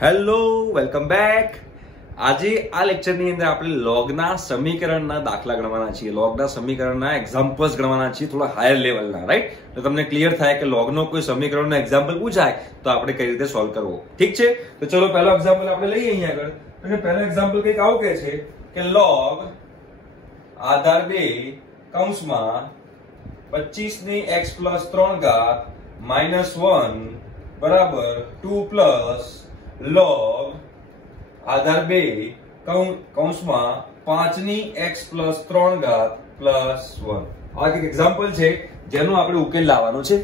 Hello, welcome back. આજે આ લેક્ચરની અંદર આપણે લોગના સમીકરણના દાખલા ગણવાના છીએ. લોગના સમીકરણના એક્ઝામ્પલ્સ ગણવાના છીએ, થોડા હાયર લેવલના, રાઈટ? તો તમને ક્લિયર થાય કે લોગનો કોઈ સમીકરણનો એક્ઝામ્પલ પૂછાય તો આપણે કઈ રીતે સોલ્વ કરવો. ઠીક છે, તો ચલો પહેલો એક્ઝામ્પલ આપણે લઈએ અહીંયા આગળ. તો પહેલો એક્ઝામ્પલ કંઈક આવું કહે છે કે લોગ આધાર 2 કૌંસમાં 25 ની x પ્લસ 3 ઘાત માઇનસ 1 બરાબર 2 પ્લસ log આધાર 2 કૌંસમાં 5 ની x પ્લસ 3 ઘાત પ્લસ 1. આ એક એક્ઝામ્પલ છે જેનો આપણે ઉકેલ લાવવાનો છે,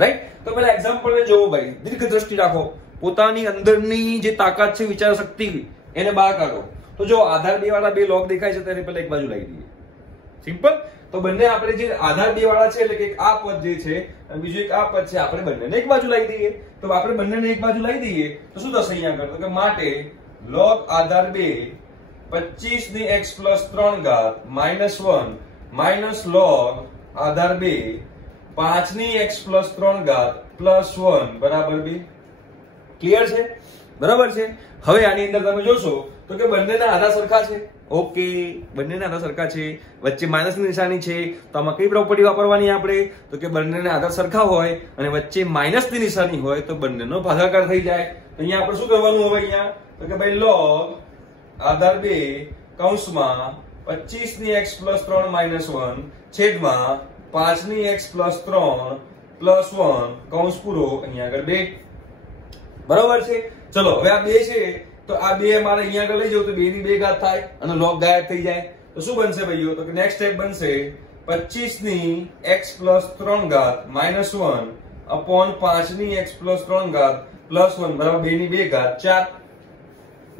રાઈટ? તો પહેલા એક્ઝામ્પલ ને જોવો ભાઈ, દીર્ઘ દ્રષ્ટિ રાખો, પોતાની અંદરની જે તાકાત છે, વિચાર શક્તિ, એને બહાર કાઢો. તો જો આધાર 2 વાળા બે log દેખાય છે તેને પહેલા એક બાજુ લાવી દઈએ. સિમ્પલ. તો બંને આપણે જે આધાર 2 વાળા છે એટલે કે એક આ પદ જે છે અને બીજું એક આ પદ છે, આપણે બંનેને એક બાજુ લાવી દઈએ. તો આપણે બંનેને એક બાજુ લાવી દઈએ તો શું થશે અહીંયા આગળ? તો કે માટે log આધાર 2 25 ની x પ્લસ 3 ઘાત માઇનસ 1 માઇનસ log આધાર 2 5 ની x પ્લસ 3 ઘાત પ્લસ 1 બરાબર 2. ક્લિયર છે? બરાબર છે. હવે આની અંદર તમે જોશો તો કે બંનેના આધાર સરખા છે. ઓકે, બંનેના આધાર સરખા છે, વચ્ચે માઇનસની નિશાની છે. તો આમાં કઈ પ્રોપર્ટી વાપરવાની આપણે? તો કે બંનેના આધાર સરખા હોય અને વચ્ચે માઇનસની નિશાની હોય તો બંનેનો ભાગાકાર થઈ જાય. તો અહીંયા આપણે શું કરવાનું હવે અહીંયા? તો કે ભાઈ log આધાર 2 કૌંસમાં 25 ની x પ્લસ 3 માઇનસ 1 છેદમાં 5 ની x પ્લસ 3 પ્લસ 1 કૌંસ પૂરો અહીંયા આગળ 2. બરાબર છે. ચલો હવે આ 2 છે તો આ 2 મારે અહીંયા આગળ લઈ જાવ તો 2 ની 2 ઘાત થાય અને log ગાયબ થઈ જાય. તો શું બનશે ભાઈઓ? તો કે નેક્સ્ટ સ્ટેપ બનશે 25 ની x પ્લસ 3 ઘાત માઇનસ 1 અપોન 5 ની x પ્લસ 3 ઘાત પ્લસ 1 બરાબર 2 ની 2 ઘાત 4.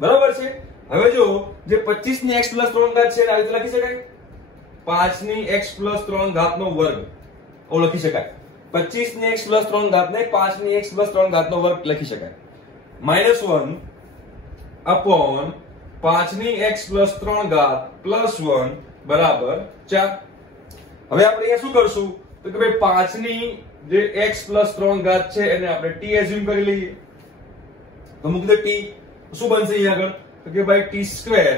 બરાબર છે. હવે જો જે 25 ની x પ્લસ 3 ઘાત છે આ રીતે લખી શકાય 5 ની x પ્લસ 3 ઘાત નો વર્ગ. ઓ લખી શકાય 25 ની x પ્લસ 3 ઘાત ને 5 ની x પ્લસ 3 ઘાત નો વર્ગ લખી શકાય. માઇનસ 1 અપોન 5 ની x પ્લસ 3 ઘાત પ્લસ 1 બરાબર 4. હવે આપણે અહીંયા શું કરશું? તો કે ભાઈ 5 ની જે x પ્લસ 3 ઘાત છે એને આપણે t એઝ્યુમ કરી લઈએ. તો મૂકી દે t. શું બનશે અહીંયા આગળ? તો કે ભાઈ t square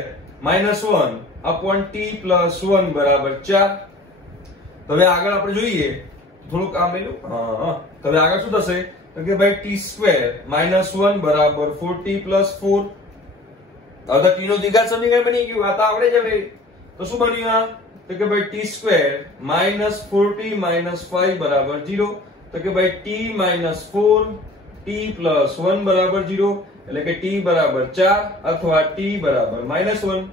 minus 1 upon t plus 1 બરાબર 4. તો હવે આગળ આપણે જોઈએ થોડુંક આમ લઈ લો. તો હવે આગળ શું થશે? તો કે ભાઈ t સ્ક્વેર માઇનસ 1 બરાબર 4t પ્લસ 4. હવે t નો દ્વિઘાત સમીકરણ બની ગયું. આ તો આવડે જ હવે. તો શું બન્યું આ? તો કે ભાઈ t square minus 4t minus 5 બરાબર 0. તો કે ભાઈ t માઇનસ 4 t પ્લસ 1 બરાબર 0 એટલે કે t બરાબર 4 અથવા t બરાબર માઇનસ 1.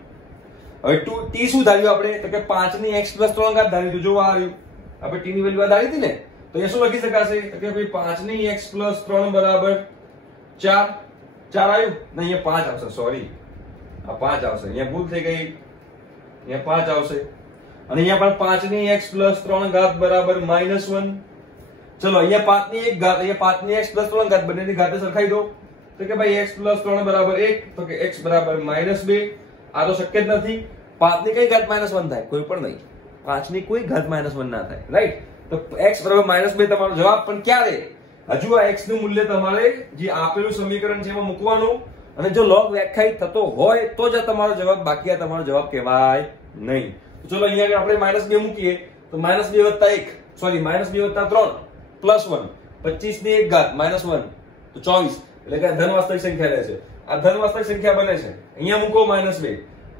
હવે t શું ધાર્યું આપણે? તો કે 5 ની x પ્લસ 3 ઘાત ધાર્યું. તો જો આ આવ્યું આપણે t ની વેલ્યુ ધારી હતી ને, તો અહીંયા શું લખી શકાશે? તો કે ભાઈ 5 ની x પ્લસ 3 બરાબર 4. 4 આવ્યું ને અહીંયા 5 આવશે. સોરી, આ 5 આવશે, અહીંયા ભૂલ થઈ ગઈ. અહીંયા 5 આવશે અને અહીંયા પણ 5 ની x પ્લસ 3 ઘાત બરાબર માઇનસ 1. ચલો અહીંયા 5 ની 1 ઘાત, અહીંયા 5 ની x પ્લસ 3 ઘાત બંનેની ઘાતે સરખાઈ દો. તો કે ભાઈ x પ્લસ 3 બરાબર 1, તો કે x બરાબર માઇનસ 2. આ તો શક્ય જ નથી. 5 ની કઈ ઘાત માઇનસ 1 થાય? કોઈ પણ નહીં. 5 ની કોઈ ઘાત માઇનસ 1 ના થાય, રાઈટ? તો x બરાબર માઇનસ 2 તમારો જવાબ. પણ ક્યારે? હજુ આ x નું મૂલ્ય તમારે જે આપેલું સમીકરણ છે એમાં મૂકવાનું અને જો log વ્યાખ્યાયિત થતો હોય તો જ આ તમારો જવાબ, બાકી આ તમારો જવાબ કહેવાય નહીં. તો ચલો અહીંયા આપણે માઇનસ 2 મૂકીએ તો માઇનસ 2 વત્તા 1, સોરી માઇનસ 2 વત્તા 3 પ્લસ 1, 25 ની 1 ઘાત માઇનસ 1 તો 24 એટલે કે ધન વાસ્તવિક સંખ્યા રહે છે. આ ધન વાસ્તવિક સંખ્યા બને છે. અહીંયા મૂકો માઇનસ 2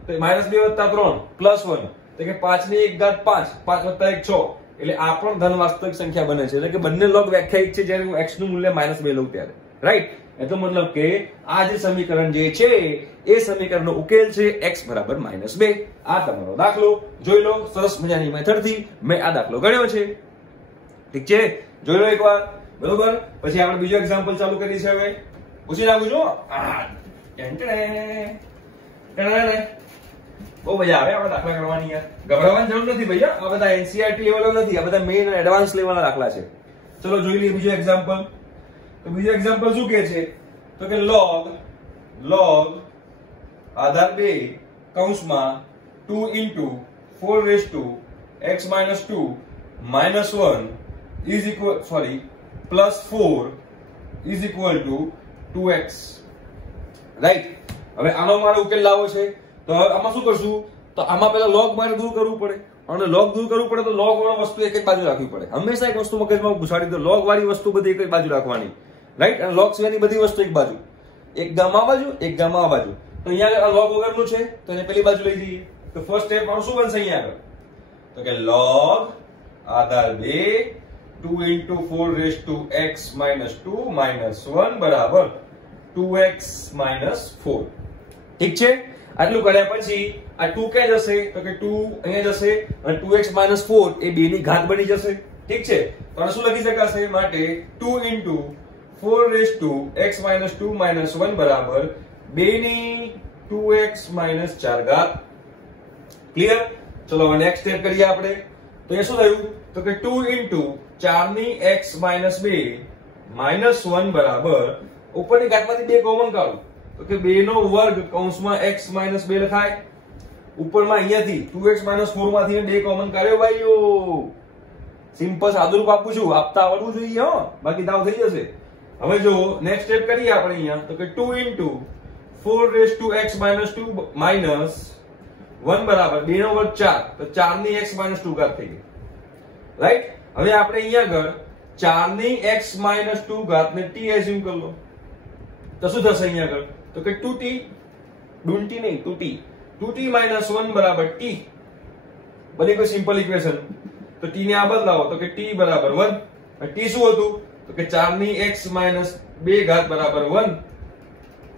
તો માઇનસ 2 વત્તા 3 પ્લસ 1 એટલે કે 5 ની 1 ઘાત 5, 5 વત્તા 1 6 એટલે આ પણ ધન વાસ્તવિક સંખ્યા બને છે. એટલે કે બંને log વ્યાખ્યાયિત છે જ્યારે હું x નું મૂલ્ય માઇનસ 2 લઉં ત્યારે, રાઈટ? એટલે મતલબ કે આ જે સમીકરણ જે છે એ સમીકરણનો ઉકેલ છે x બરાબર માઇનસ 2. આ તમારો દાખલો જોઈ લો. સરસ મજાની મેથડ થી મેં આ દાખલો ગણ્યો છે. ઠીક છે, જોઈ લો એકવાર. બરોબર. પછી આપણે બીજો એક્ઝામ્પલ ચાલુ કરી છે. હવે પૂછી નાખું છો. બહુ મજા આવે આ દાખલા ગણવાની. યાર ગભરાવાની જરૂર નથી ભૈયા. આ બધા NCERT લેવલ નથી, આ બધા મેઇન અને એડવાન્સ લેવલના દાખલા છે. ચલો જોઈ લઈએ બીજો એક્ઝામ્પલ. તો બીજો એક્ઝામ્પલ શું કહે છે? તો કે log આધાર 2 કૌંસમાં 2 into 4 raised to x minus 2 minus 1 is equal, sorry, plus 4 is equal to 2x. Right. હવે આનો મારે ઉકેલ લાવવો છે તો હવે આમાં શું કરશું, તો આમાં પહેલા લોગ મારે દૂર કરવું પડે, અને લોગ દૂર કરવું પડે તો લોગ વાળો વસ્તુ એક જ બાજુ રાખવી પડે. હંમેશા એક વસ્તુ મગજમાં ઘુસાડી દો, લોગ વાળી વસ્તુ બધી એક જ બાજુ રાખવાની, રાઈટ. અને લોગ સિવાયની બધી વસ્તુ એક બાજુ, એક ગામ આ બાજુ, એક ગામ આ બાજુ. તો અહીંયા લોગ વગરનું છે તો એને પેલી બાજુ લઈ જઈએ. તો ફર્સ્ટ સ્ટેપ મારું શું બનશે અહીંયા આગળ, તો કે log Aadhaar 2 2 into 4 raised to x minus 2 minus 1 બરાબર 2x minus 4. ઠીક છે. આટલું કર્યા પછી આ 2 ક્યાં જશે, તો કે 2 અહીંયા જશે, અને 2x minus 4 એ 2 ની ઘાત બની જશે. ઠીક છે. તો આ શું લખી શકાશે, માટે 2 into 4 raised to x minus 2 minus 1 બરાબર 2 ની 2x minus 4 ઘાત. ક્લિયર. ચલો હવે નેક્સ્ટ સ્ટેપ કરીએ આપણે. તો એ શું થયું, તો કે 2 into 4 ની x minus 2 minus 1 બરાબર ઉપરની ઘાતમાંથી 2 કોમન કાઢો, તો કે 2 નો વર્ગ કૌંસમાં x minus 2 લખાય. ઉપરમાં અહીંયાથી 2x minus 4 માંથી 2 કોમન કાઢ્યો ભાઈઓ. સિમ્પલ સાદુરૂપ આપું છું, આપતા આવડવું જોઈએ હો, બાકી દાવ થઈ જશે. હવે જો નેક્સ્ટ સ્ટેપ કરીએ આપણે અહીંયા, તો કે 2 into 4 raised to x minus 2 minus 1 બરાબર 2 નો વર્ગ 4, તો 4 ની x minus 2 ઘાત થઈ ગઈ. રાઈટ. હવે આપણે અહીંયા આગળ 4 ની x minus 2 ઘાત ને t એઝ્યુમ કરી લો, તો શું થશે અહીંયા આગળ, તો કે 2t, ડુંટી નહીં 2t, 2t minus 1 બરાબર t. બની કોઈ સિમ્પલ ઇક્વેશન. તો t ને આ બદલાવો, તો કે t બરાબર 1. અને t શું હતું, તો કે 4 ની x minus 2 ઘાત બરાબર 1.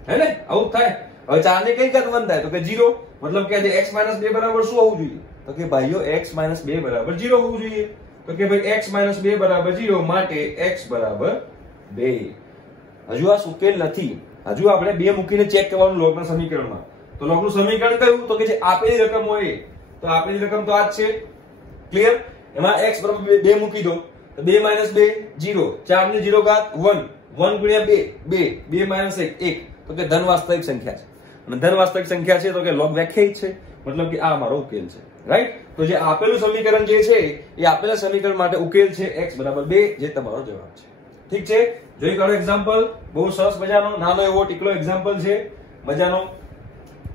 હે ને, આવું થાય. હવે 4 ની કઈ ઘાત 1 થાય, તો કે 0. મતલબ કે x minus 2 બરાબર શું હોવું જોઈએ, તો કે ભાઈઓ x minus 2 બરાબર 0 હોવું જોઈએ. તો કે ભાઈ x minus 2 બરાબર 0 માટે x બરાબર 2. હજુ આ ઉકેલ નથી, હજુ આપણે 2 મૂકીને ચેક કરવાનું લોગના સમીકરણમાં. તો લોગનું સમીકરણ કયું, તો કે જે આપેલી રકમ હોય, તો આપેલી રકમ તો આ જ છે. ક્લિયર. એમાં x બરાબર 2 મૂકી દો, તો 2 minus 2 0, 4 ની 0 ઘાત 1, 1 ગુણ્યા 2 2, 2 minus 1 1, તો કે ધન વાસ્તવિક સંખ્યા છે. અને ધન વાસ્તવિક સંખ્યા છે તો કે લોગ વ્યાખ્યાયિત છે, મતલબ કે આ મારો ઉકેલ છે. રાઈટ. તો જે આપેલું સમીકરણ જે છે એ આપેલા સમીકરણ માટે ઉકેલ છે x બરાબર 2, જે તમારો જવાબ છે. ઠીક છે. જોઈ કાઢો એક્ઝામ્પલ, બહુ સરસ મજાનો નાનો એવો ટીકલો એક્ઝામ્પલ છે, મજાનો.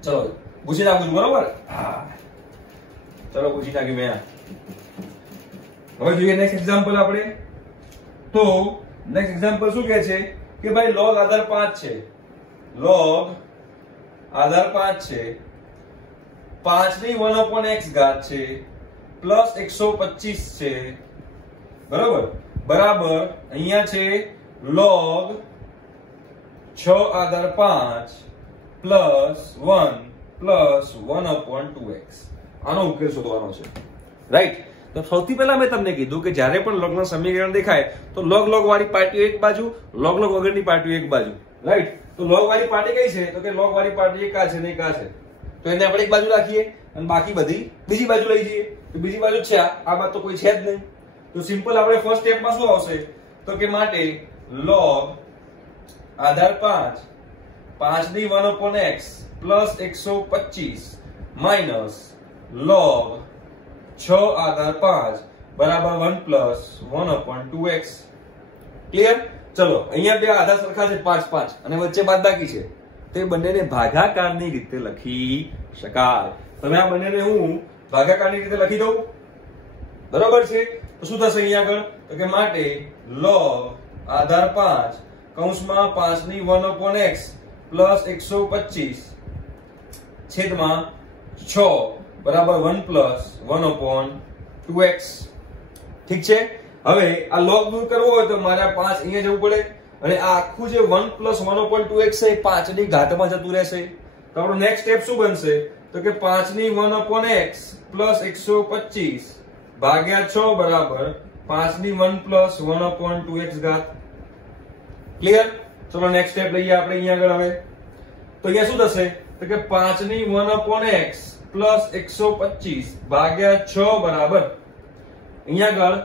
ચલો પૂછી નાખું છું, બરોબર. હા ચલો પૂછી નાખ્યું મેં. હવે જોઈએ નેક્સ્ટ એક્ઝામ્પલ આપણે. તો નેક્સ્ટ એક્ઝામ્પલ શું કહે છે કે ભાઈ log આધાર 5 છે, log આધાર 5 છે, 5 ની 1/x ઘાત છે, પ્લસ 125 છે, બરાબર, બરાબર અહીંયા છે log 6 આધાર 5 પ્લસ 1 પ્લસ 1/2x. આનો ઉકેલ શોધવાનો છે. રાઈટ. તો સૌથી પહેલા મેં તમને કીધું કે જ્યારે પણ લોગના સમીકરણ દેખાય તો લોગ લોગ વાળી પાર્ટીઓ એક બાજુ, લોગ લોગ વગરની પાર્ટીઓ એક બાજુ. રાઈટ. તો લોગ વાળી પાર્ટી કઈ છે, તો કે લોગ વાળી પાર્ટી એક આ છે ને એક આ છે, તો એને આપણે એક બાજુ રાખીએ અને બાકી બધી બીજી બાજુ લઈ જઈએ. તો બીજી બાજુ છે આ બાજુ તો કોઈ છે જ નહીં. તો સિમ્પલ આપણે ફર્સ્ટ સ્ટેપમાં શું આવશે, તો કે માટે log આધાર 5 5 ની 1/x પ્લસ 125 માઇનસ log 6 આધાર 5 બરાબર 1 પ્લસ 1/2x. ક્લિયર. ચલો અહીંયા બે આધાર સરખા છે 5 5 અને વચ્ચે બાદબાકી છે, તે બંનેને ભાગાકારની રીતે લખી શકાય. તમે આ બંનેને હું ભાગાકારની રીતે લખી દઉં, બરોબર છે. તો શું થશે અહીંયા આગળ, તો કે માટે log આધાર 5 કૌંસમાં 5 ની 1/x પ્લસ 125 છેદમાં 6 બરાબર 1 પ્લસ 1/2x. ઠીક છે. હવે આ log દૂર કરવો હોય તો મારે 5 અહીંયા જવું પડે, અને આ આખું જે 1 પ્લસ 1/2x છે એ 5 ની ઘાતમાં જતું રહેશે. તો આપણો નેક્સ્ટ સ્ટેપ શું બનશે, તો કે 5 ની 1/x પ્લસ 125 ભાગ્યા 6 બરાબર 5 ની 1 પ્લસ 1/2x ઘાત. ક્લિયર. ચલો નેક્સ્ટ સ્ટેપ લઈએ આપણે અહીંયા આગળ. હવે તો અહીંયા શું થશે, તો કે 5 ની 1/x પ્લસ 125 ભાગ્યા 6 બરાબર અહીંયા આગળ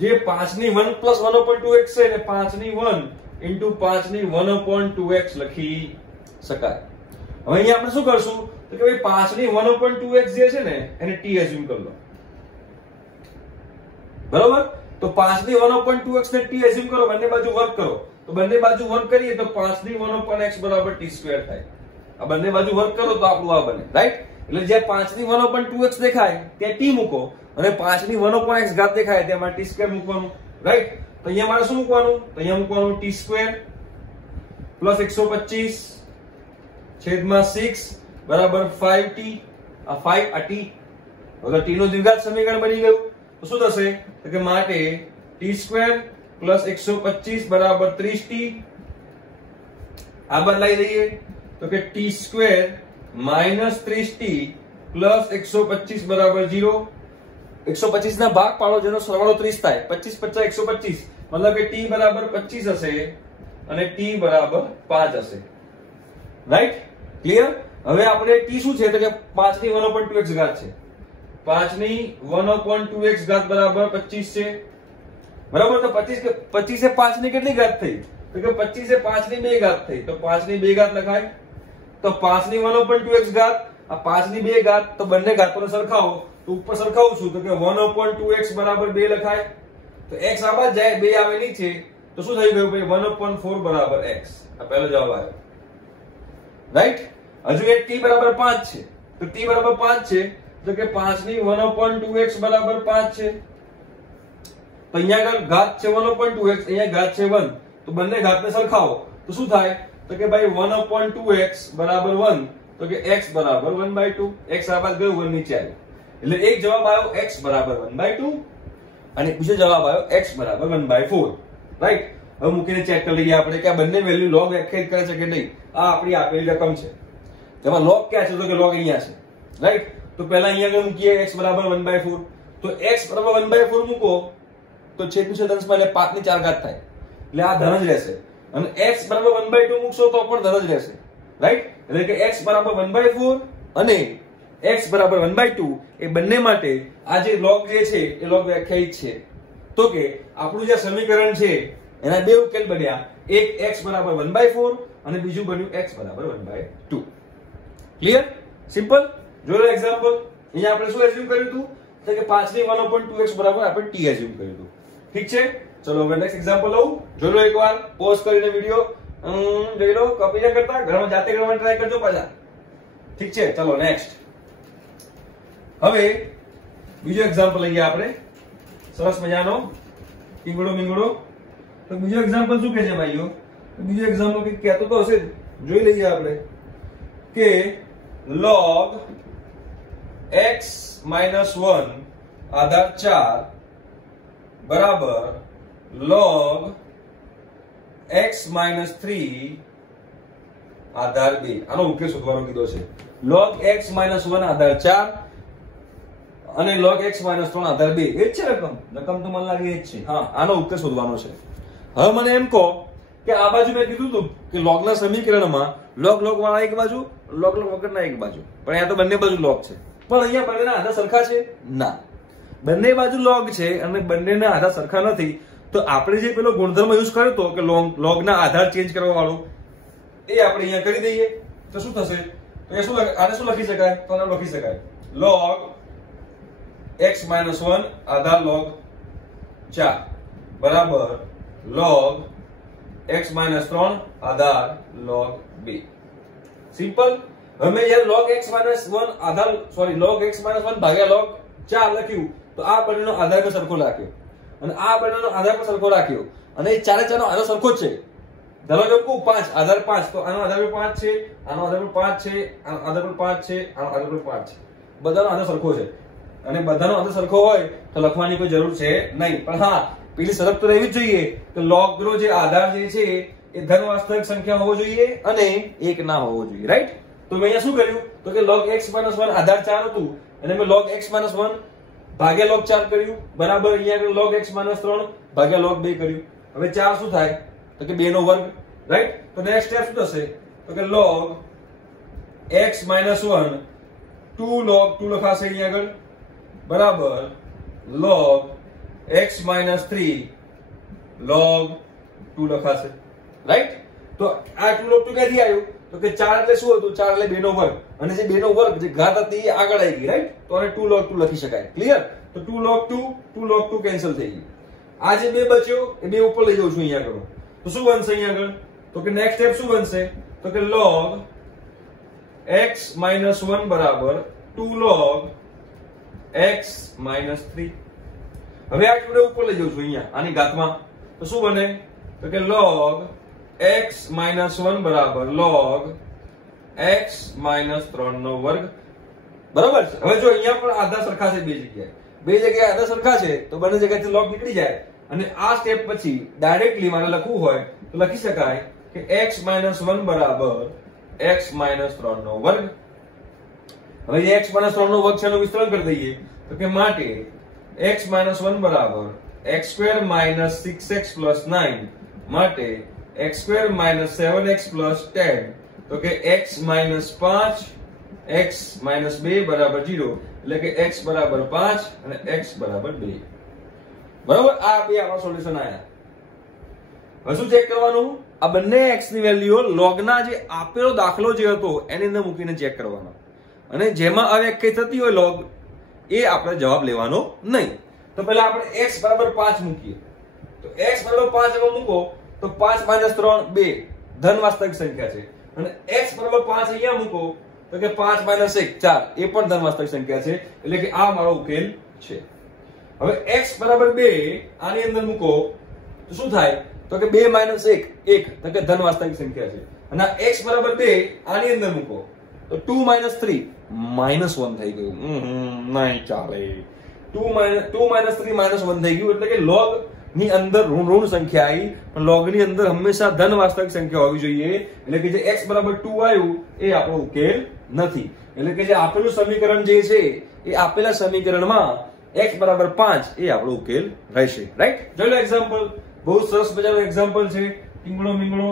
જે 5 ની 1 પ્લસ 1/2x છે ને 5 ની 1 ઇન્ટુ 5 ની 1/2x લખી શકાય. હવે અહીંયા આપણે શું કરશું, તો કે ભાઈ 5 ની 1/2x જે છે ને એને t એઝ્યુમ કરી લો, બરોબર. તો 5 ની 1/2x ને t એઝ્યુમ કરો, બંને બાજુ વર્ક કરો, તો તો બંને બાજુ વર્ક કરીએ તો 5 ની 1/x બરાબર t² થાય. આ બંને બાજુ વર્ક કરો તો આપણું આ બને, રાઈટ? એટલે જ્યાં 5 ની 1/2x દેખાય ત્યાં t મૂકો અને 5 ની 1/x ઘાત દેખાય ત્યાં મારે t² મૂકવાનું, રાઈટ? તો અહીંયા મારે શું મૂકવાનું? તો અહીંયા મૂકવાનું t² પ્લસ 125 છેદમાં 6 બરાબર 5t. આ 5 આ t, હવે t નું દ્વિઘાત સમીકરણ બની ગયું. તો શું થશે? તો કે માટે t² પ્લસ 125 બરાબર 30t. આ બદલાઈ દઈએ તો કે t² માઇનસ 30t પ્લસ 125 બરાબર 0. 125 ના ભાગ પાડો જેનો સરવાળો 30 થાય. 25 50 125 મતલબ કે t બરાબર 25 હશે અને t બરાબર 5 હશે, રાઈટ? ક્લિયર? હવે આપણે t શું છે? તો કે 5 ની 1/2x ઘાત છે. 5 ની 1/2x ઘાત બરાબર 25 છે, બરાબર? તો 25 એ 5 ની કેટલી ઘાત થઈ? તો કે 25 એ 5 ની 2 ઘાત થઈ. તો 5 ની 2 ઘાત લખાય. તો 5 ની 1/2x ઘાત આ 5 ની 2 ઘાત, તો બંને ઘાતોને સરખાવો. તો ઉપર સરખાવું છું તો કે 1/2x બરાબર 2 લખાય. તો x આ બાજુ જાય, 2 આવે નીચે, તો શું થઈ ગયું ભાઈ? 1/4 બરાબર x. આ પહેલો જવાબ આવ્યો, રાઈટ? હજુ એક t બરાબર 5 છે. તો t બરાબર 5 છે તો કે 5 ની 1/2x બરાબર 5 છે. તો અહીંયા આગળ ઘાત છે 1/2x, અહીંયા ઘાત છે 1. તો બંને ઘાતને સરખાવો તો શું થાય? તો કે ભાઈ 1/2x બરાબર 1, તો કે x બરાબર 1/2. x આ બાજુ ગયું, 1 નીચે આવ્યું. એટલે એક જવાબ આવ્યો x બરાબર 1/2 અને બીજો જવાબ આવ્યો x બરાબર 1/4, રાઈટ? હવે મૂકીને ચેક કરી લઈએ આપણે કે આ બંને વેલ્યુ log વ્યાખ્યાયિત કરે છે કે નહીં. આ આપણી આપેલી રકમ છે, તેમાં log ક્યાં છે? તો કે log અહીંયા છે, રાઈટ? તો પહેલા અહીંયા આગળ મૂકીએ x બરાબર 1/4. તો x બરાબર 1/4 મૂકો તો છેદનું છેદ અંશમાં એટલે 5 ની 4 ઘાત થાય, એટલે આ ધન જ રહેશે. અને x બરાબર 1/2 મૂકશો તો પણ ધન જ રહેશે, રાઈટ? એટલે કે x બરાબર 1/4 અને x બરાબર 1/2 એ બંને માટે આ જે log જે છે એ log વ્યાખ્યાયિત છે. તો કે આપણું જે સમીકરણ છે એના બે ઉકેલ બન્યા. એક x બરાબર 1/4 અને બીજું બન્યું x બરાબર 1/2. ક્લિયર? સિમ્પલ. જોયો એક્ઝામ્પલ. અહીંયા આપણે શું એઝ્યુમ કર્યું હતું? તો કે 5 ની 1/2x બરાબર આપણે t એઝ્યુમ કર્યું હતું. ઠીક છે? ચલો હવે નેક્સ્ટ એક્ઝામ્પલ લઉં. જોઈ લો એકવાર, પોઝ કરીને વિડિયો જોઈ લો, કોપી ન કરતા ઘરમાં જાતે કરવાની ટ્રાય કરજો પાછા. ઠીક છે? ચલો નેક્સ્ટ. હવે બીજો એક્ઝામ્પલ લઈએ આપણે, સરસ મજાનો ટીંગડો મીંગડો. તો બીજો એક્ઝામ્પલ શું કહે છે ભાઈઓ? બીજો એક્ઝામ્પલ કે કહેતો તો હશે, જોઈ લઈએ આપણે કે log x - 1 આધાર 4 બરાબર log x - 3 આધાર 2. આનો ઉકેલ શોધવાનો કીધો છે. log x - 1 આધાર 4 અને log x - 3 આધાર 2 એ જ છે રકમ તો મને લાગે એ જ છે. હા, આનો ઉકેલ શોધવાનો છે. હવે મને એમ કહો કે આ બાજુ મેં કીધું હતું કે log ના સમીકરણમાં log વાળા એક બાજુ, log વગરના એક બાજુ, પણ અહીંયા તો બંને બાજુ log છે. પણ અહીંયા બંનેના આધાર સરખા છે? ના, બંને બાજુ log છે અને બંનેના આધાર સરખા નથી. તો આપણે જે પેલો ગુણધર્મ યુઝ કર્યો હતો કે log ના આધાર ચેન્જ કરવા વાળો, એ આપણે અહીંયા કરી દઈએ તો શું થશે? તો એ શું, આને શું લખી શકાય? તો આને લખી શકાય log x - 1 આધાર log 4 બરાબર log x - 3 આધાર log 2. સિમ્પલ. હવે મેં જ્યારે log x - 1 આધાર log x - 1 ભાગ્યા log 4 લખ્યું તો આ બંનેનો આધાર પર સરખો રાખ્યો અને આ બંનેનો આધાર પર સરખો રાખ્યો અને એ ચારે ચારનો આધાર સરખો જ છે. ધારો કે 5 આધાર 5, તો આનો આધાર પર 5 છે, આનો આધાર પર 5 છે, આનો આધાર પર 5 છે, આનો આધાર પર 5 છે. બધાનો આધાર સરખો છે અને બધાનો આધાર સરખો હોય તો લખવાની કોઈ જરૂર છે નહીં. પણ હા, પેલી શરત તો રહેવી જ જોઈએ કે log નો જે આધાર જે છે એ ધન વાસ્તવિક સંખ્યા હોવો જોઈએ અને એક ના હોવો જોઈએ, રાઈટ? તો મેં અહીંયા શું કર્યું? તો કે log x - 1 આધાર 4 હતું અને મેં log x - 1 ભાગ્યા log 4 કર્યું બરાબર અહીંયા આગળ log x - 3 ભાગ્યા log 2 કર્યું. હવે 4 શું થાય? તો કે 2 નો વર્ગ, રાઈટ? તો નેક્સ્ટ સ્ટેપ શું થશે? તો કે log x - 1 2 log 2 લખાશે અહીંયા આગળ બરાબર log x - 3 log 2 લખાશે, રાઈટ? તો આ 2 log 2 ક્યાંથી આવ્યું? તો કે 4 એટલે શું હતું? 4 એટલે 2 નો વર્ગ અને જે 2 નો વર્ગ જે ઘાત હતી એ આગળ આવી ગઈ, રાઈટ? તો આને 2 log 2 લખી શકાય. ક્લિયર? તો 2 log 2 કેન્સલ થઈ ગઈ. આ જે 2 બચ્યો એ 2 ઉપર લઈ જાઉં છું અહીંયા આગળ. તો શું બનશે અહીંયા આગળ? તો કે નેક્સ્ટ સ્ટેપ શું બનશે? તો કે log x - 1 બરાબર 2 log x - 3. હવે આ જોડે ઉપર લઈ જાઉં છું અહીંયા આની ઘાતમાં, તો શું બને? તો કે log x - 1 બરાબર log x - 3 નો વર્ગ. બરાબર છે. હવે જો અહીંયા પણ આધા સરખા છે, બે જગ્યાએ આધા સરખા છે તો બંને જગ્યાએથી log નીકળી જાય, અને આ સ્ટેપ પછી ડાયરેક્ટલી મારે લખવું હોય તો લખી શકાય કે x - 1 બરાબર x - 3 નો વર્ગ. હવે x - 3 નો વર્ગ છે એનું વિસ્તરણ કરી દઈએ તો કે માટે x - 1 બરાબર x² - 6x + 9 માટે x² - 7x + 10, તો કે x - 5 x - 2 બરાબર 0, એટલે કે x બરાબર 5 અને x બરાબર 2. બરાબર, આ બે આપણા સોલ્યુશન આયા. હવે શું ચેક કરવાનું? આ બંને x ની વેલ્યુઓ લોગના જે આપેલો દાખલો જે હતો એની અંદર મૂકીને ચેક કરવાનો, અને જેમાં અવ્યાખ્યાયિત થતી હોય લોગ એ આપણે જવાબ લેવાનો નહીં. તો પહેલા આપણે x બરાબર 5 મૂકીએ. તો x બરાબર 5 એમાં મૂકો તો 5 - 3 2 ધન વાસ્તવિક સંખ્યા છે, અને x બરાબર 5 અહીંયા મૂકો તો કે 5 - 1 4 એ પણ ધન વાસ્તવિક સંખ્યા છે, એટલે કે આ મારો ઉકેલ છે. હવે x બરાબર 2 આની અંદર મૂકો તો શું થાય? તો કે 2 - 1 1, તો કે ધન વાસ્તવિક સંખ્યા છે, અને x બરાબર 2 આની અંદર મૂકો તો 2 - 3 -1 થઈ ગયું. નહીં ચાલે. 2 - 3 -1 થઈ ગયું, એટલે કે log ની અંદર ઋણ સંખ્યા આવી, પણ log ની અંદર હંમેશા ધન વાસ્તવિક સંખ્યા હોવી જોઈએ, એટલે કે જે x બરાબર 2 આવ્યું એ આપણો ઉકેલ નથી. એટલે કે જે આપેલું સમીકરણ જે છે એ આપેલા સમીકરણમાં x બરાબર 5 એ આપણો ઉકેલ રહેશે. રાઈટ? જોઈ લો એક્ઝામ્પલ, બહુ સરસ મજાનું એક્ઝામ્પલ છે. ટીંગણો મીંગણો.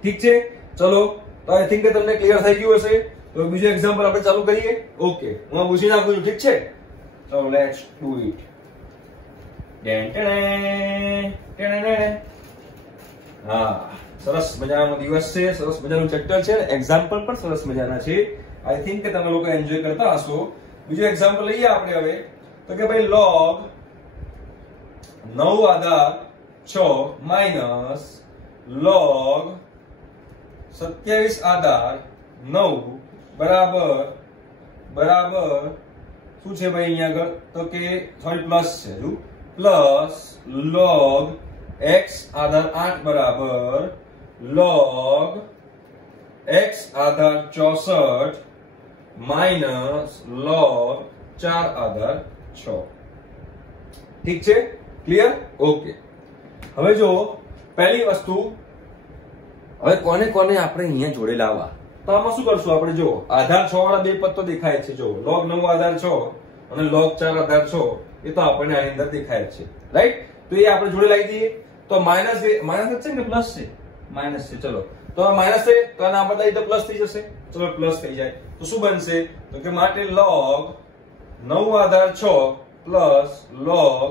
ઠીક છે, ચલો. તો આઈ થિંક કે તમને ક્લિયર થઈ ગયું હશે. તો બીજું એક્ઝામ્પલ આપણે ચાલુ કરીએ. ઓકે, હું પૂછી નાખું છું. ઠીક છે, ચલો લેટ્સ ડુ ઇટ. હા, સરસ મજાનો દિવસ છે, સરસ મજાનું ચેપ્ટર છે, એક્ઝામ્પલ પણ સરસ મજાના છે. આઈ થિંક કે તમે લોકો એન્જોય કરતા હશો. બીજું એક્ઝામ્પલ લઈએ આપણે હવે. તો કે ભાઈ log 9 આધાર 6 માઇનસ log 27 આધાર 9 બરાબર શું છે ભાઈ અહીંયા આગળ? તો કે સોરી પ્લસ છે, જો પ્લસ log x આધાર 8 બરાબર log x આધાર 64 માઇનસ log 4 આધાર 6. ઠીક છે, ક્લિયર? ઓકે. હવે જો પહેલી વસ્તુ, હવે કોને કોને આપણે અહીંયા જોડે લાવવા, તો આમાં શું કરશું આપણે? જો આધાર 6 વાળા બે પદ તો દેખાય છે. જો log 9 આધાર 6 અને log 4 આધાર 6 એ તો આપણને આની અંદર દેખાય છે. રાઈટ? તો એ આપણે જોડે લાવી દઈએ. તો માઇનસ છે ને પ્લસ છે? માઇનસ છે. ચલો, તો આ માઇનસ છે તો આના આપણે દઈએ તો પ્લસ થઈ જશે. ચલો, પ્લસ થઈ જાય તો શું બનશે? તો કે માટે log 9 આધાર 6 પ્લસ log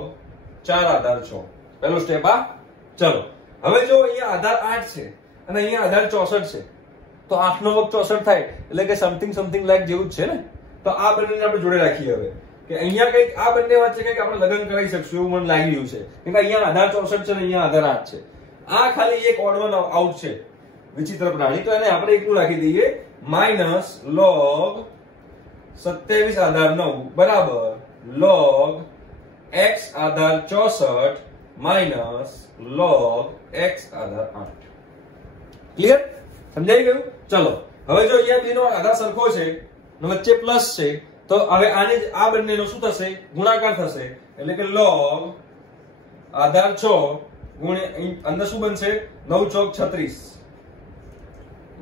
4 આધાર 6. પહેલો સ્ટેપ આ. ચલો, હવે જો અહીંયા આધાર 8 છે અને અહીંયા આધાર 64 છે, તો 8 નો વર્ગ 64 થાય, એટલે કે સમથિંગ લાઈક જેવું જ છે ને. તો આ બંનેને આપણે જોડે રાખીએ હવે, કે અહીંયા કઈક આ બંને વચ્ચે કઈક આપણે લગ્ન કરાવી શકશું એવું મને લાગી રહ્યું છે, કેમ કે અહીંયા આધાર 64 છે અને અહીંયા આધાર 8 છે. આ ખાલી એક ઓડ વન આઉટ છે, વિચિત્ર પ્રાણી, તો એને આપણે એકલું રાખી દઈએ. માઇનસ log 27 આધાર 9 બરાબર log x આધાર 64 માઇનસ log x આધાર 8. ક્લિયર? સમજાઈ ગયું? ચલો, હવે જો અહીંયા બેનો આધાર સરખો છે, વચ્ચે પ્લસ છે, તો હવે આને આ બંનેનો શું થશે? ગુણાકાર થશે, એટલે કે log આધાર 6 ગુણ્યા અંદર શું બનશે? 9 ચોક 36.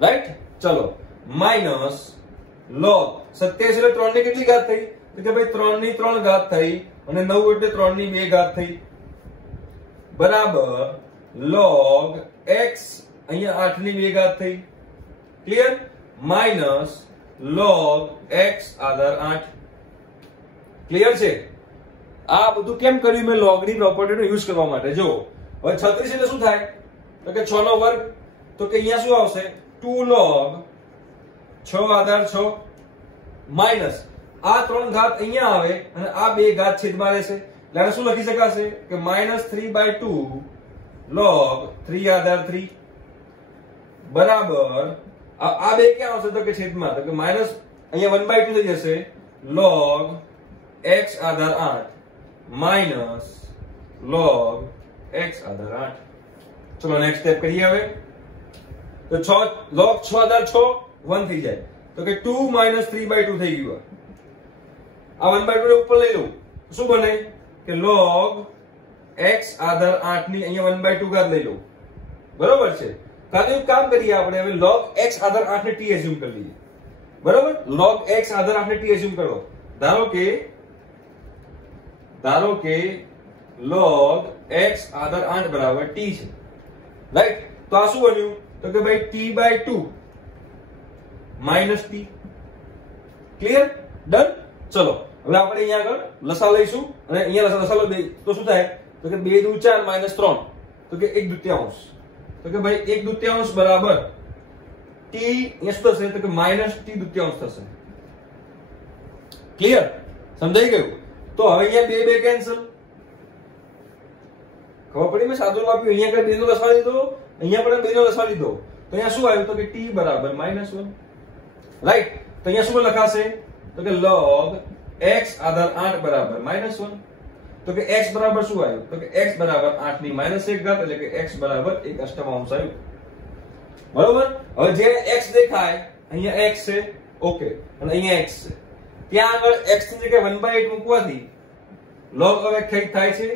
રાઈટ? ચલો, માઇનસ log 27 એટલે 3 ની કેટલી ઘાત થઈ? તો કે ભાઈ 3 ની 3 ઘાત થઈ, અને 9 એટલે 3 ની 2 ઘાત થઈ, બરાબર log x અહીંયા 8 ની 2 ઘાત થઈ. ક્લિયર? માઇનસ log x આધાર 8. ક્લિયર છે? આ બધું કેમ કર્યું મેં? log ની પ્રોપર્ટીનો યુઝ કરવા માટે. જો હવે 36 એટલે શું થાય? તો કે 6 નો વર્ગ, તો કે અહીંયા શું આવશે? 2 log 6 આધાર 6 માઇનસ આ 3 ઘાત અહીંયા આવે અને આ 2 ઘાત છેદમાં રહેશે, એટલે આને શું લખી શકાશે? કે -3/2 log 3 આધાર 3 બરાબર આ બે ક્યાં આવશે તો કે છેદમાં, તો કે માઇનસ અહીંયા 1/2 થઈ જશે log x આધાર 8 માઇનસ log x આધાર 8। ચલો નેક્સ્ટ સ્ટેપ કરીએ હવે। તો 6 log 6 આધાર 6 1 થઈ જાય, તો કે 2 માઇનસ 3/2 થઈ ગયું। આ 1/2 ને ઉપર લઈ લઉં શું બને કે log x આધાર 8 ની અહીંયા 1/2 ઘાત લઈ લઉં, બરોબર છે। કાલે એક કામ કરીએ આપણે હવે log x આધાર 8 ને t એઝ્યુમ કરી લઈએ, બરોબર। log x આધાર 8 ને t એઝ્યુમ કરો, ધારો કે log x આધાર 8 બરાબર t છે, રાઈટ। તો આ શું બન્યું તો કે ભાઈ t/2 minus t, clear, done. ચલો હવે આપણે અહીંયા આગળ લસા લઈશું અને અહીંયા લસા લો તો શું થાય તો કે 2 × 4 માઈનસ 3, તો કે 1/2, તો કે ભાઈ 1/2 બરાબર t અહીંયા શું થશે તો કે માઈનસ t/2 થશે, ક્લિયર, સમજાઈ ગયું। તો હવે અહીંયા 2 2 કેન્સલ, ખબર પડી? મેં સાદું આપ્યું, અહીંયા આગળ 2 નો લસા લીધો, અહીંયા પણ 2 નો લસા લીધો, તો અહીંયા શું આવ્યું તો કે t બરાબર -1, રાઈટ। તો અહીંયા શું લખાશે તો કે log x આધાર 8 બરાબર -1, તો કે x બરાબર શું આવ્યું તો કે x બરાબર 8 ની -1 ઘાત, એટલે કે x બરાબર 1/8 આવ્યું, બરોબર। હવે જે x દેખાય અહીંયા x છે, ઓકે, અને અહીંયા x છે, ત્યાં આગળ x ની જગ્યાએ 1/8 મૂકવાથી log અવ્યાખ્યાયિત થાય છે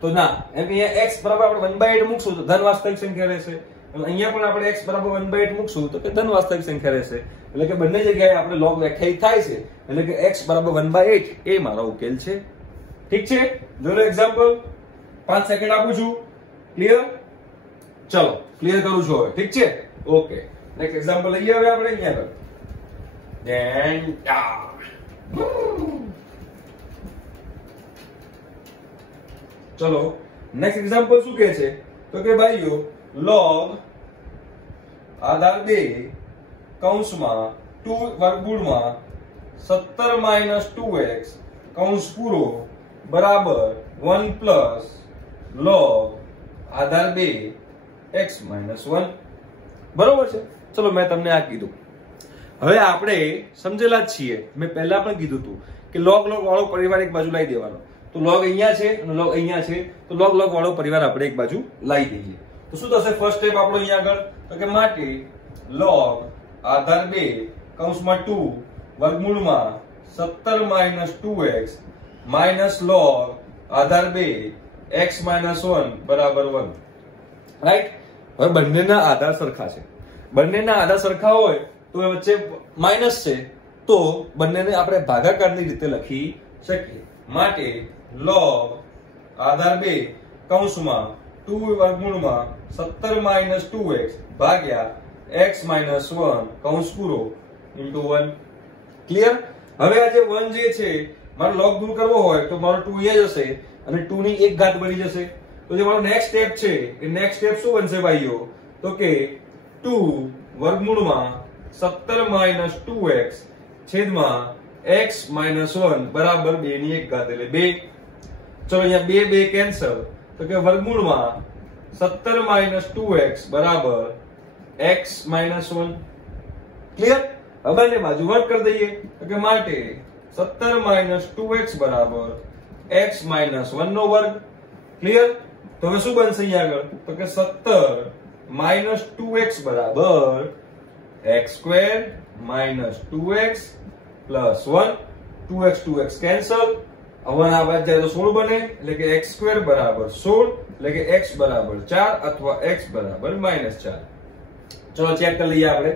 તો ના, એમ કે અહીંયા x બરાબર આપણે 1/8 મૂકશું તો ધન વાસ્તવિક સંખ્યા રહેશે, અને અહીંયા પણ આપણે x બરાબર 1/8 મૂકશું તો કે ધન વાસ્તવિક સંખ્યા રહેશે, એટલે કે બંને જગ્યાએ આપણે log વ્યાખ્યાયિત થાય છે, એટલે કે x બરાબર 1/8 એ મારો ઉકેલ છે, ઠીક છે। જો લો એક્ઝામ્પલ 5 સેકન્ડ આપું છું, ક્લિયર, ચલો ક્લિયર કરું છું હવે, ઠીક છે, ઓકે। નેક્સ્ટ એક્ઝામ્પલ લઈએ હવે આપણે અહીંયા આગળ, ચલો નેક્સ્ટ એક્ઝામ્પલ શું કહે છે તો કે ભાઈઓ log આધાર 2 કૌંસમાં 2 વર્ગમૂળમાં 17 - 2x કૌંસ પૂરો બરાબર 1 પ્લસ log આધાર 2 x -1, બરોબર છે। ચલો મેં તમને આ કીધું, હવે આપણે સમજેલા જ છીએ, મેં પહેલા પણ કીધું હતું કે log વાળો પરિવાર એક બાજુ લાવી દેવાનો, તો log અહીંયા છે અને log અહીંયા છે, તો log વાળો પરિવાર આપણે એક બાજુ લાવી દઈએ, તો શું થશે ફર્સ્ટ સ્ટેપ આપણો અહીંયા આગળ તો કે માટે log આધાર 2 કૌંસમાં 2 વર્ગમૂળમાં 17 - 2x માઈનસ log આધાર 2 x -1 બરાબર 1, રાઈટ। હવે બંનેના આધાર સરખા છે, બંનેના આધાર સરખા હોય તો વચ્ચે માઈનસ છે, તો બંનેને આપણે ભાગાકારની રીતે લખી શકીએ, માટે log આધાર 2 કૌંસમાં 2 વર્ગમૂળમાં 17 - 2x ભાગ્યા x -1 કૌંસ પૂરો into 1, ક્લિયર। હવે આ જે 1 જે છે મારો log દૂર કરવો હોય તો મારો 2 અહીંયા જશે અને 2 ની 1 ઘાત બની જશે, તો જે મારો નેક્સ્ટ સ્ટેપ છે એ નેક્સ્ટ સ્ટેપ શું બનશે ભાઈઓ તો કે 2 વર્ગમૂળમાં 17 - 2x છેદમાં x -1 બરાબર 2 ની 1 ઘાત એટલે 2। ચલો અહીંયા 2 2 કેન્સલ, તો કે વર્ગમૂળમાં 17 - 2x બરાબર x -1, ક્લિયર। હવે બંને બાજુ વર્ગ કરી દઈએ, તો કે માટે 17 - 2x બરાબર x -1 નો વર્ગ, ક્લિયર। તો હવે શું બનશે અહીંયા આગળ તો કે 17 - 2x બરાબર x² - 2x + 1, 2x કેન્સલ, હવે આ બાદ જાય તો 16 બને, એટલે કે x² બરાબર 16, એટલે કે x બરાબર 4 અથવા x બરાબર -4। ચલો ચેક કરી લઈએ આપણે,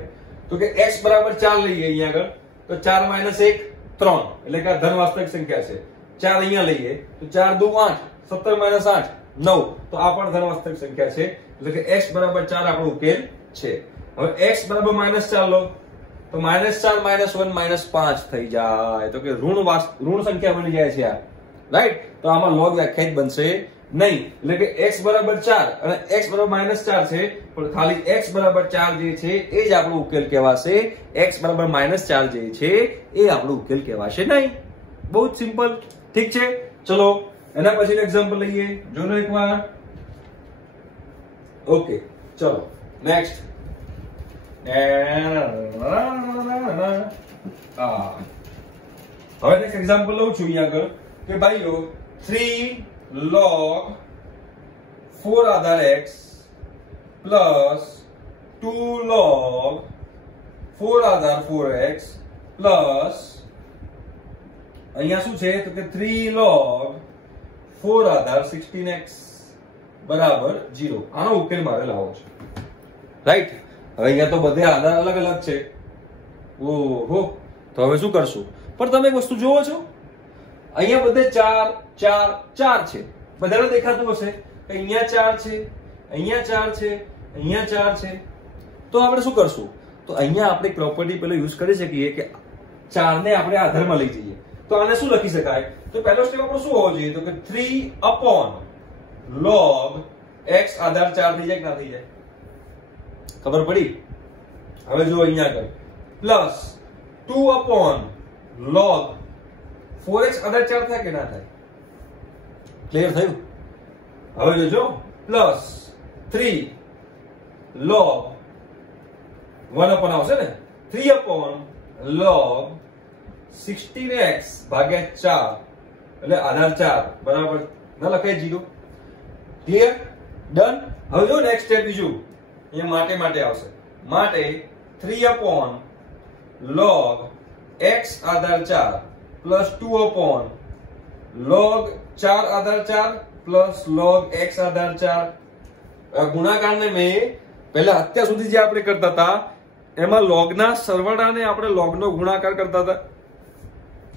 તો કે x બરાબર 4 લઈએ અહીંયા આગળ, તો 4 - 1 3, એટલે કે આ ધન વાસ્તવિક સંખ્યા છે, 4 અહીંયા લઈએ તો 4 × 2 = 8, 17 - 8 9, તો આ પણ ધન વાસ્તવિક સંખ્યા છે, એટલે કે x બરાબર 4 આપણો ઉકેલ છે। હવે x બરાબર -4 લો તો -4 - 1 -5 થઈ જાય, તો કે ઋણ સંખ્યા બની જાય છે આ, રાઈટ। તો આમાં log વ્યાખ્યાયિત બનશે નહીં, એટલે કે x બરાબર 4 અને x બરાબર -4 છે, પણ ખાલી x બરાબર 4 જે છે એ જ આપણો ઉકેલ કહેવાશે, x બરાબર -4 જે છે એ આપણો ઉકેલ કહેવાશે નહીં, બહુ જ સિમ્પલ, ઠીક છે। ચલો એના પછીનું એક્ઝામ્પલ લઈએ, જોનો એકવાર ઓકે, ચલો નેક્સ્ટ. હવે નેક્સ્ટ એક્ઝામ્પલ લઉં છું અહીંયા આગળ કે ભાઈઓ 3 log 4 આધાર x પ્લસ 2 log 4 આધાર 4x પ્લસ અહીંયા શું છે તો કે 3 log 4 આધાર 16x બરાબર 0. આનો ઉકેલ મારે લાવવો છે, રાઈટ. હવે અહીંયા તો બધે આધાર અલગ અલગ છે. ઓહો, તો હવે શું કરશું? પણ તમે એક વસ્તુ જોવો છો, અહીંયા બધે 4 4 4 છે. બધાને દેખાતું હશે કે અહીંયા 4 છે, અહીંયા 4 છે, અહીંયા 4 છે. તો આપણે શું કરશું? તો અહીંયા આપણે પ્રોપર્ટી પેલો યુઝ કરી શકીએ કે 4 ને આપણે આધારમાં લઈ જઈએ. તો આને શું લખી શકાય? તો પહેલો સ્ટેપ આપણો શું હોવો જોઈએ? તો કે 3 upon log x આધાર 4 થઈ જાય કે ના થઈ જાય? ખબર પડી? હવે જો અહીંયા આગળ પ્લસ 2 upon log 4x આધાર 4 થાય કે ના થાય? ક્લિયર થયું? હવે જોજો પ્લસ 3 log 1 upon આવશે ને, 3 upon log 16x ભાગ્યા 4 એટલે આધાર 4 બરાબર ના લખાય 0. ક્લિયર? ડન. હવે જો નેક્સ્ટ સ્ટેપ બીજું અહીંયા માટે આવશે. માટે 3 upon log x આધાર 4 પ્લસ 2 upon log 4 આધાર 4 પ્લસ log x આધાર 4. ગુણાકારને મેં પહેલા અત્યાર સુધી જે આપણે કરતા હતા એમાં લોગના સરવાળાને આપણે લોગનો ગુણાકાર કરતા હતા.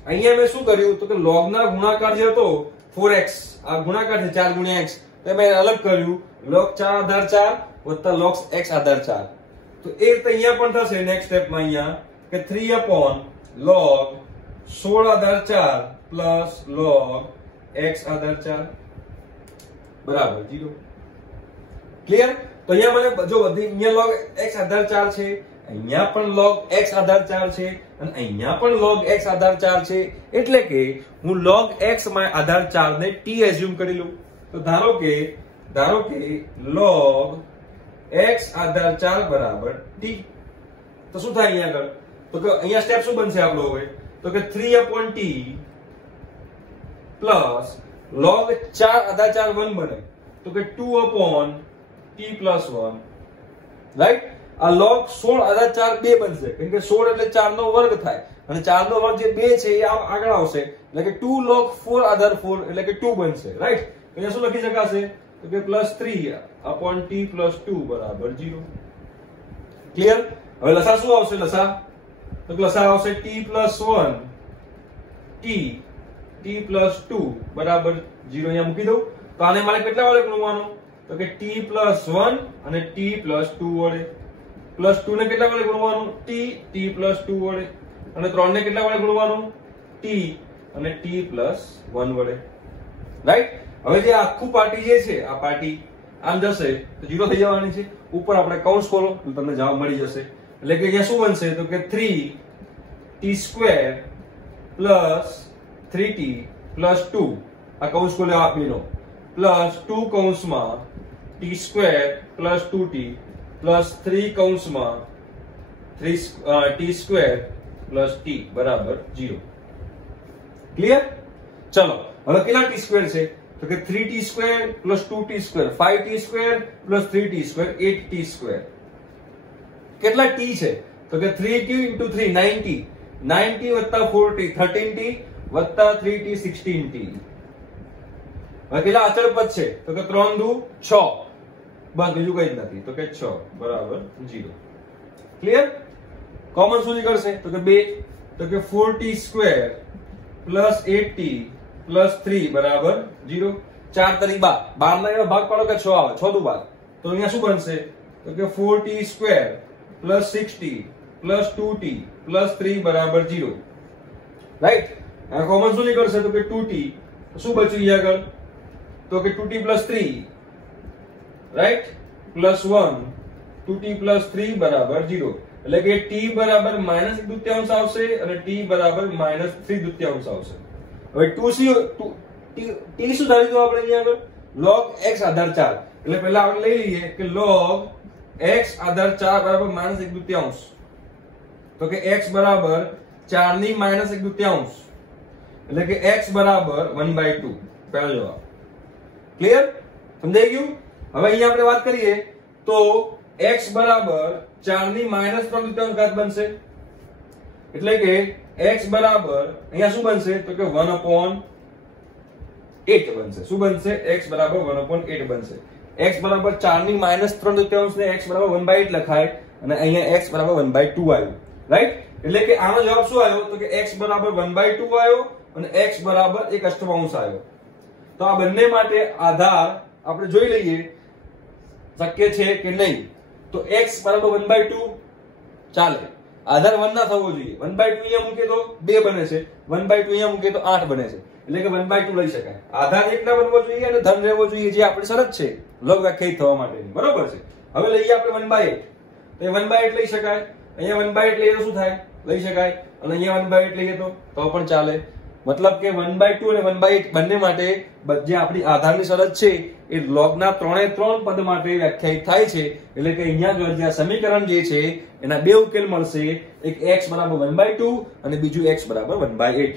અહીંયા મેં શું કર્યું તો કે લોગના ગુણાકાર જે હતો 4x, આ ગુણાકાર છે 4 ગુણ્યા x, તો મેં અલગ કર્યું log 4 આધાર 4 વત્તા log x આધાર 4. તો એ રીતે અહીંયા પણ થશે નેક્સ્ટ સ્ટેપમાં અહીંયા કે 3 upon log 16 આધાર 4 પ્લસ log x આધાર 4 બરાબર 0. ક્લિયર? તો અહીંયા મને જો અહીંયા log x આધાર 4 છે, અહીંયા પણ log x આધાર 4 છે અને અહીંયા પણ log x આધાર 4 છે. એટલે કે હું log x માં આધાર 4 ને t એઝ્યુમ કરી લઉં. તો ધારો કે log x આધાર 4 બરાબર t. તો શું થાય અહીંયા આગળ? તો કે અહીંયા સ્ટેપ શું બનશે આપણો હવે? તો કે 3 upon t પ્લસ log 4 આધાર 4 1 બને તો કે 2 upon t plus 1, રાઈટ. આ log 16 આધાર 4 2 બનશે કેમ કે 16 એટલે 4 નો વર્ગ થાય અને 4 નો વર્ગ જે 2 છે એ આગળ આવશે એટલે કે 2 log 4 આધાર 4 એટલે કે 2 બનશે, રાઈટ. અહીંયા શું લખી શકાશે? તો કે પ્લસ 3 upon t plus 2 બરાબર 0. ક્લિયર? હવે લસા શું આવશે? લસા તો લસા આવશે t plus 1 t plus 2 બરાબર 0. અહીંયા મૂકી દઉં. તો આને મારે કેટલા વડે ગુણવાનું? તો કે t plus 1 અને t plus 2 વડે. પ્લસ 2 ને કેટલા વડે ગુણવાનું? t plus 2 વડે. અને 3 ને કેટલા વડે ગુણવાનું? t અને t plus 1 વડે, રાઈટ. હવે જે આખું પાર્ટી જે છે આ પાર્ટી આમ જશે તો 0 થઈ જવાની છે. ઉપર આપણે કૌંસ ખોલો તો તમને જવાબ મળી જશે. એટલે કે અહીંયા શું બનશે? તો કે 3t² પ્લસ 3t પ્લસ 2 આ કૌંસ ખોલે આપીનો પ્લસ 2 કૌંસમાં t² પ્લસ 2t પ્લસ 3 કૌંસમાં t² પ્લસ t બરાબર 0. ક્લિયર? ચલો હવે કેટલા t² છે? તો કે 3t² plus 2t², 5t² plus 3t², 8t². કેટલા t છે? તો કે 3t into 3 90, 90 વત્તા 4t 13t વત્તા 3t 16t. હવે કેટલા અચળ પદ છે? તો કે 3 દુ 6, બસ બીજું કઈ જ નથી. તો કે 6 બરાબર 0. ક્લિયર? કોમન શું નીકળશે? તો કે 2. તો કે 4t² પ્લસ 8t પ્લસ 3 બરાબર 0. 4 તરી 12, 12 ના એનો ભાગ પાડો કે 6 આવે, 6 દુ 12. તો અહીંયા શું બનશે? તો કે 4t² plus 6t plus 2t plus 3 બરાબર 0, રાઈટ. આ કોમન શું નીકળશે? તો કે 2t. શું બચ્યું અહીંયા આગળ? તો કે 2t plus 3, right, plus 1, 2t plus 3 બરાબર 0. એટલે કે t બરાબર -1/2 આવશે અને t બરાબર -3/2 આવશે. હવે 2c t શું ધારી દો આપણે અહીંયા આગળ? log x આધાર 4 એટલે પહેલા આપણે લઈ લઈએ કે log x આધાર 4 બરાબર -1/2, તો કે x બરાબર 4 ની -1/2 એટલે કે x બરાબર 1/2 પહેલો જવાબ. ક્લિયર? સમજાઈ ગયું? હવે અહીંયા આપણે વાત કરીએ તો x બરાબર 4 ની -3/2 ઘાત બનશે એટલે કે x બરાબર અહીંયા શું બનશે તો કે 1/8 બનશે. શું બનશે? x બરાબર 1/8 બનશે. x બરાબર 4 ની -3/2 ને x બરાબર 1/8 લખાય અને અહીંયા x બરાબર 1/2 આવ્યું. રાઈટ? એટલે કે આનો જવાબ શું આવ્યો તો કે x બરાબર 1/2 આવ્યો અને x બરાબર 1/8 આવ્યો. તો આ બંને માટે આધાર આપણે જોઈ લઈએ શક્ય છે કે નહીં. તો x બરાબર 1/2 ચાલે, આધાર 1 ના થવો જોઈએ. 1/2 અહીંયા મૂકે તો 2 બને છે, 1/2 અહીંયા મૂકે તો 8 બને છે એટલે કે 1/2 લઈ શકાય. આધાર 1 ના બનવો જોઈએ અને ધન રહેવો જોઈએ, જે આપણી શરત છે લોગ વ્યાખ્યાયિત થવા માટેની. બરોબર છે? હવે લઈએ આપણે 1/8, તો 1/8 લઈ શકાય. અહીંયા 1/8 લઈએ તો શું થાય? લઈ શકાય. અને અહીંયા 1/8 લઈએ તો પણ ચાલે. મતલબ કે 1/2 અને 1/8 બંને માટે જે આપણી આધારની શરત છે એ લોગના 3 પદ માટે વ્યાખ્યાયિત થાય છે. એટલે કે અહીંયા જે સમીકરણ જે છે એના બે ઉકેલ મળશે, એક x બરાબર 1/2 અને બીજું x બરાબર 1/8.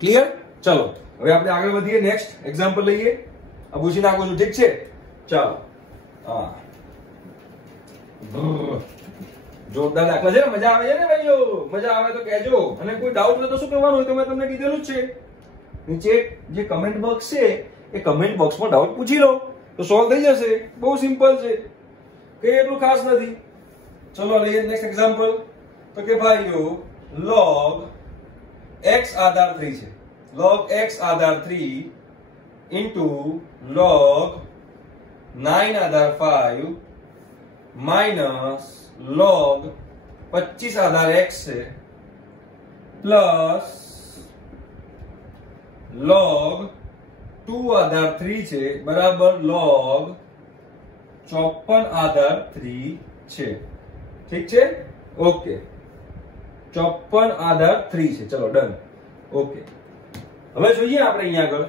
ક્લિયર? ચલો હવે આપણે આગળ વધીએ. નેક્સ્ટ એક્ઝામ્પલ લઈએ. આ પૂછી નાખું છું, ઠીક છે? ચાલો. હા, જોરદાર દાખલા છે ને? મજા આવે છે ને ભાઈઓ? મજા આવે તો કહેજો. અને કોઈ ડાઉટ હોય તો શું કરવાનું હોય તો મેં તમને કીધેલું જ છે, નીચે જે કમેન્ટ બોક્સ છે એ કમેન્ટ બોક્સમાં ડાઉટ પૂછી લો તો સોલ્વ થઈ જશે. બહુ સિમ્પલ છે, કઈ એટલું ખાસ નથી. ચલો લઈએ નેક્સ્ટ એક્ઝામ્પલ. તો કે ભાઈઓ log x આધાર 3 છે. log x આધાર 3 into log 9 આધાર 5 માઇનસ log 25 આધાર x છે પ્લસ log 2 આધાર 3 છે બરાબર log 54 આધાર 3 છે. ઠીક છે? ઓકે, 54 આધાર 3 છે. ચલો ડન. ઓકે, હવે જોઈએ આપણે અહીંયા આગળ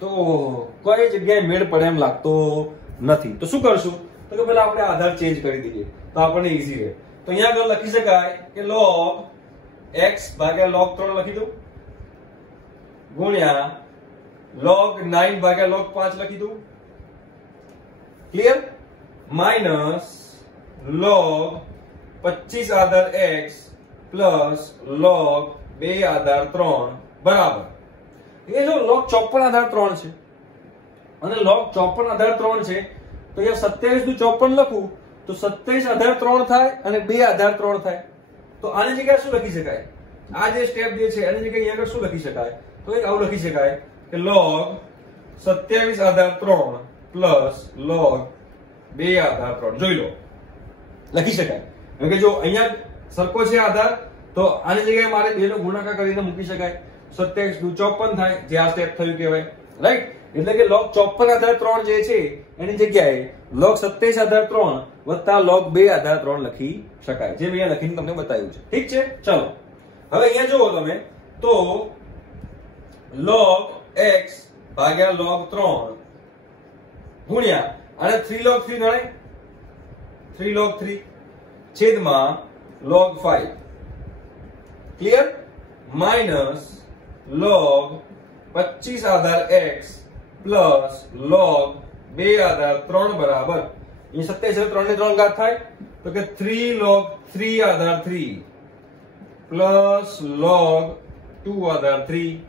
તો કઈ જગ્યાએ મેળ પડે એમ લાગતો નથી. તો શું કરશું તો કે પહેલા આપણે આધાર ચેન્જ કરી દઈએ તો આપણને ઈઝી રહે. તો અહીંયા આગળ લખી શકાય કે log x ભાગ્યા log 3 લખી દઉં ગુણ્યા log 9 ભાગ્યા log 5 લખી દઉં. ક્લિયર? માઇનસ log 25 આધાર x પ્લસ log 2 આધાર 3 બરાબર. એ જો log 54 આધાર 3 છે અને log 54 આધાર 3 છે તો અહીંયા 27 નું 54 લખું તો 27 આધાર 3 થાય અને 2 આધાર 3 થાય. તો આની જગ્યાએ શું લખી શકાય? આ જે સ્ટેપ જે છે એની જગ્યાએ અહીંયા શું લખી શકાય? તો એક આવું લખી શકાય કે log 27 આધાર 3 પ્લસ log 2 આધાર 3. જોઈ લો, લખી શકાય. કારણ કે જો અહીંયા સરખો છે આધાર તો આની જગ્યાએ મારે 2 નો ગુણાકાર કરીને મૂકી શકાય. 27 નું 54 થાય, જે આ સ્ટેપ થયું કહેવાય. રાઈટ? એટલે કે log 54 આધાર 3 જે છે એની જગ્યાએ log 27 આધાર 3 વત્તા log 2 આધાર 3 લખી શકાય, જે મેં અહીંયા લખીને તમને બતાવ્યું છે. ઠીક છે? ચલો હવે અહીંયા જુઓ તમે તો log x ભાગ્યા log 3 ગુણ્યા અને 3 log 3 ગણાય, 3 log 3 છેદમાં log 5. ક્લિયર? માઇનસ log 25 આધાર x પ્લસ log 2 આધાર 3 બરાબર. અહીં 27 3 ની 3 ઘાત થાય તો કે 3 log 3 આધાર 3 પ્લસ log 2 આધાર 3.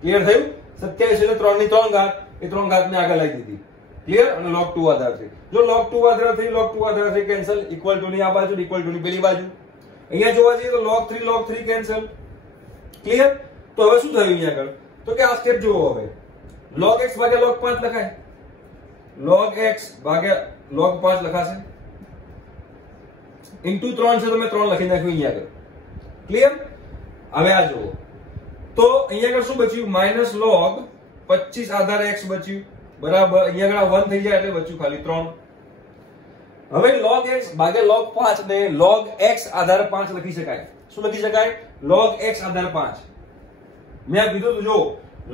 ક્લિયર થયું? 27 એટલે 3 ની 3 ઘાત, એ 3 ઘાત ને આગળ લાવી દીધી. ક્લિયર? અને log 2 આધાર 3. જો log 2 Aadhaar 3 log 2 Aadhaar 3 cancel, equal to ની આ બાજુ, ઇક્વલ ટુ ની પેલી બાજુ. અહીંયા જોવા જઈએ તો log 3 કેન્સલ. ક્લિયર? તો હવે શું થયું અહીંયા આગળ તો કે આ સ્ટેપ જુઓ. હવે log x ભાગ્યા log 5 લખાય, log x ભાગ્યા log 5 લખાશે. ઇન્ટુ 3 છે તો મેં 3 લખી નાખ્યું અહીંયા આગળ. ક્લિયર? હવે આ જુઓ તો અહીંયા આગળ શું બચ્યું? માઇનસ log 25 આધાર x બચ્યું બરાબર. અહીંયા આગળ 1 થઈ જાય એટલે બચ્યું ખાલી 3. હવે log x ભાગ્યા log 5 ને log x આધાર 5 લખી શકાય. શું લખી શકાય? log x આધાર 5. મેં કીધું તો જો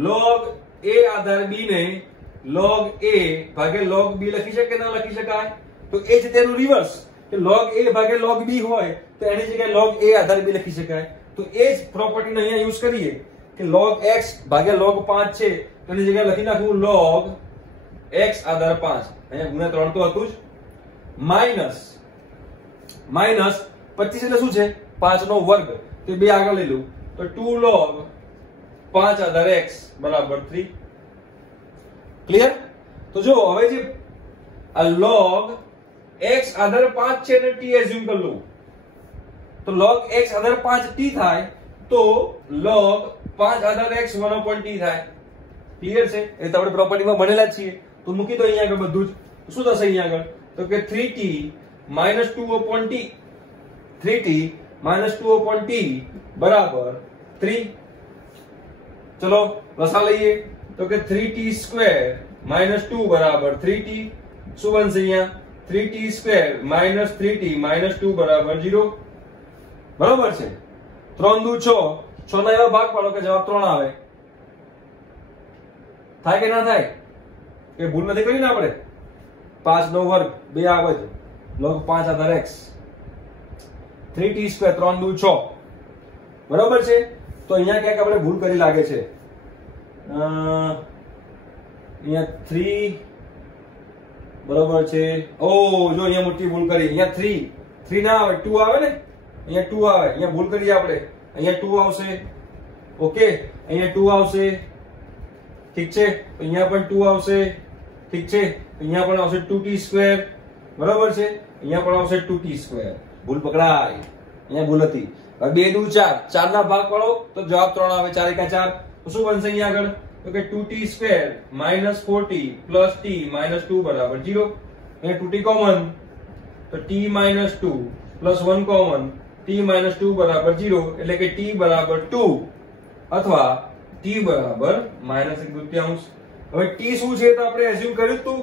log a આધાર b ને log a ભાગે log b લખી શકે ના લખી શકાય? તો એ જ તેનું રિવર્સ કે log a ભાગે log b હોય તો એની જગ્યાએ log a આધાર b લખી શકાય. તો એ જ પ્રોપર્ટીને અહીંયા યુઝ કરીએ કે log x ભાગે log 5 છે તો એની જગ્યાએ લખી નાખવું log x આધાર 5. અહીંયા ગુણ્યા 3 તો હતું જ. માઈનસ 25 એટલે શું છે? 5 નો વર્ગ. તો બે આગળ લઈ લઉં તો 2 log 5 આધાર x બરાબર 3. ક્લિયર? તો જો હવે જે આ log x આધાર 5 છે ને t એઝ્યુમ કરી લઉં તો log x આધાર 5 t થાય તો log 5 આધાર x 1/t થાય. ક્લિયર છે? એ તો આપણે પ્રોપર્ટીમાં ભણેલા જ છીએ. તો મૂકી દો અહીંયા આગળ બધું જ. શું થશે અહીંયા આગળ? તો કે 3t - 2/t 3t - 2/t બરાબર 3. ચલો લસા લઈએ તો કે 3t સ્ક્વેર - 2 બરાબર 3t. શું બનશે અહીંયા? 3t સ્ક્વેર - 3t - 2 બરાબર 0. બરાબર છે? 3 દુ 6 6 ના એવા ભાગ પાડો કે જવાબ 3 આવે. થાય કે ના થાય? કે ભૂલ નથી કરી ને આપણે? 5 નો વર્ગ 2 આવે છે log 5 આધાર x 3t સ્ક્વેર 3 દુ 6. બરાબર છે? તો અહીંયા ક્યાંક આપણે ભૂલ કરી લાગે છે. અહીંયા 3 બરાબર છે. ઓ જો અહીંયા મોટી ભૂલ કરી. અહીંયા 3 ના આવે 2 આવે ને? અહીંયા 2 આવે. અહીંયા ભૂલ કરી આપણે. અહીંયા 2 આવશે. ઓકે અહીંયા 2 આવશે. ઠીક છે? તો અહીંયા પણ 2 આવશે. ઠીક છે? અહીંયા પણ આવશે 2t સ્ક્વેર. બરાબર છે? અહીંયા પણ આવશે 2t સ્ક્વેર. ભૂલ પકડાય. અહીંયા ભૂલ હતી. 2 દુ 4 4 ના ભાગ પાડો તો જવાબ 3 આવે. 4 એકા 4. તો શું બનશે અહીંયા આગળ? તો કે 2t સ્ક્વેર - 4t + t - 2 બરાબર 0. અહીંયા 2t કોમન તો t - 2 + 1 કોમન t - 2 બરાબર 0 એટલે કે t બરાબર 2 અથવા t બરાબર -1/2. હવે t શું છે તો આપણે એઝ્યુમ કર્યું હતું.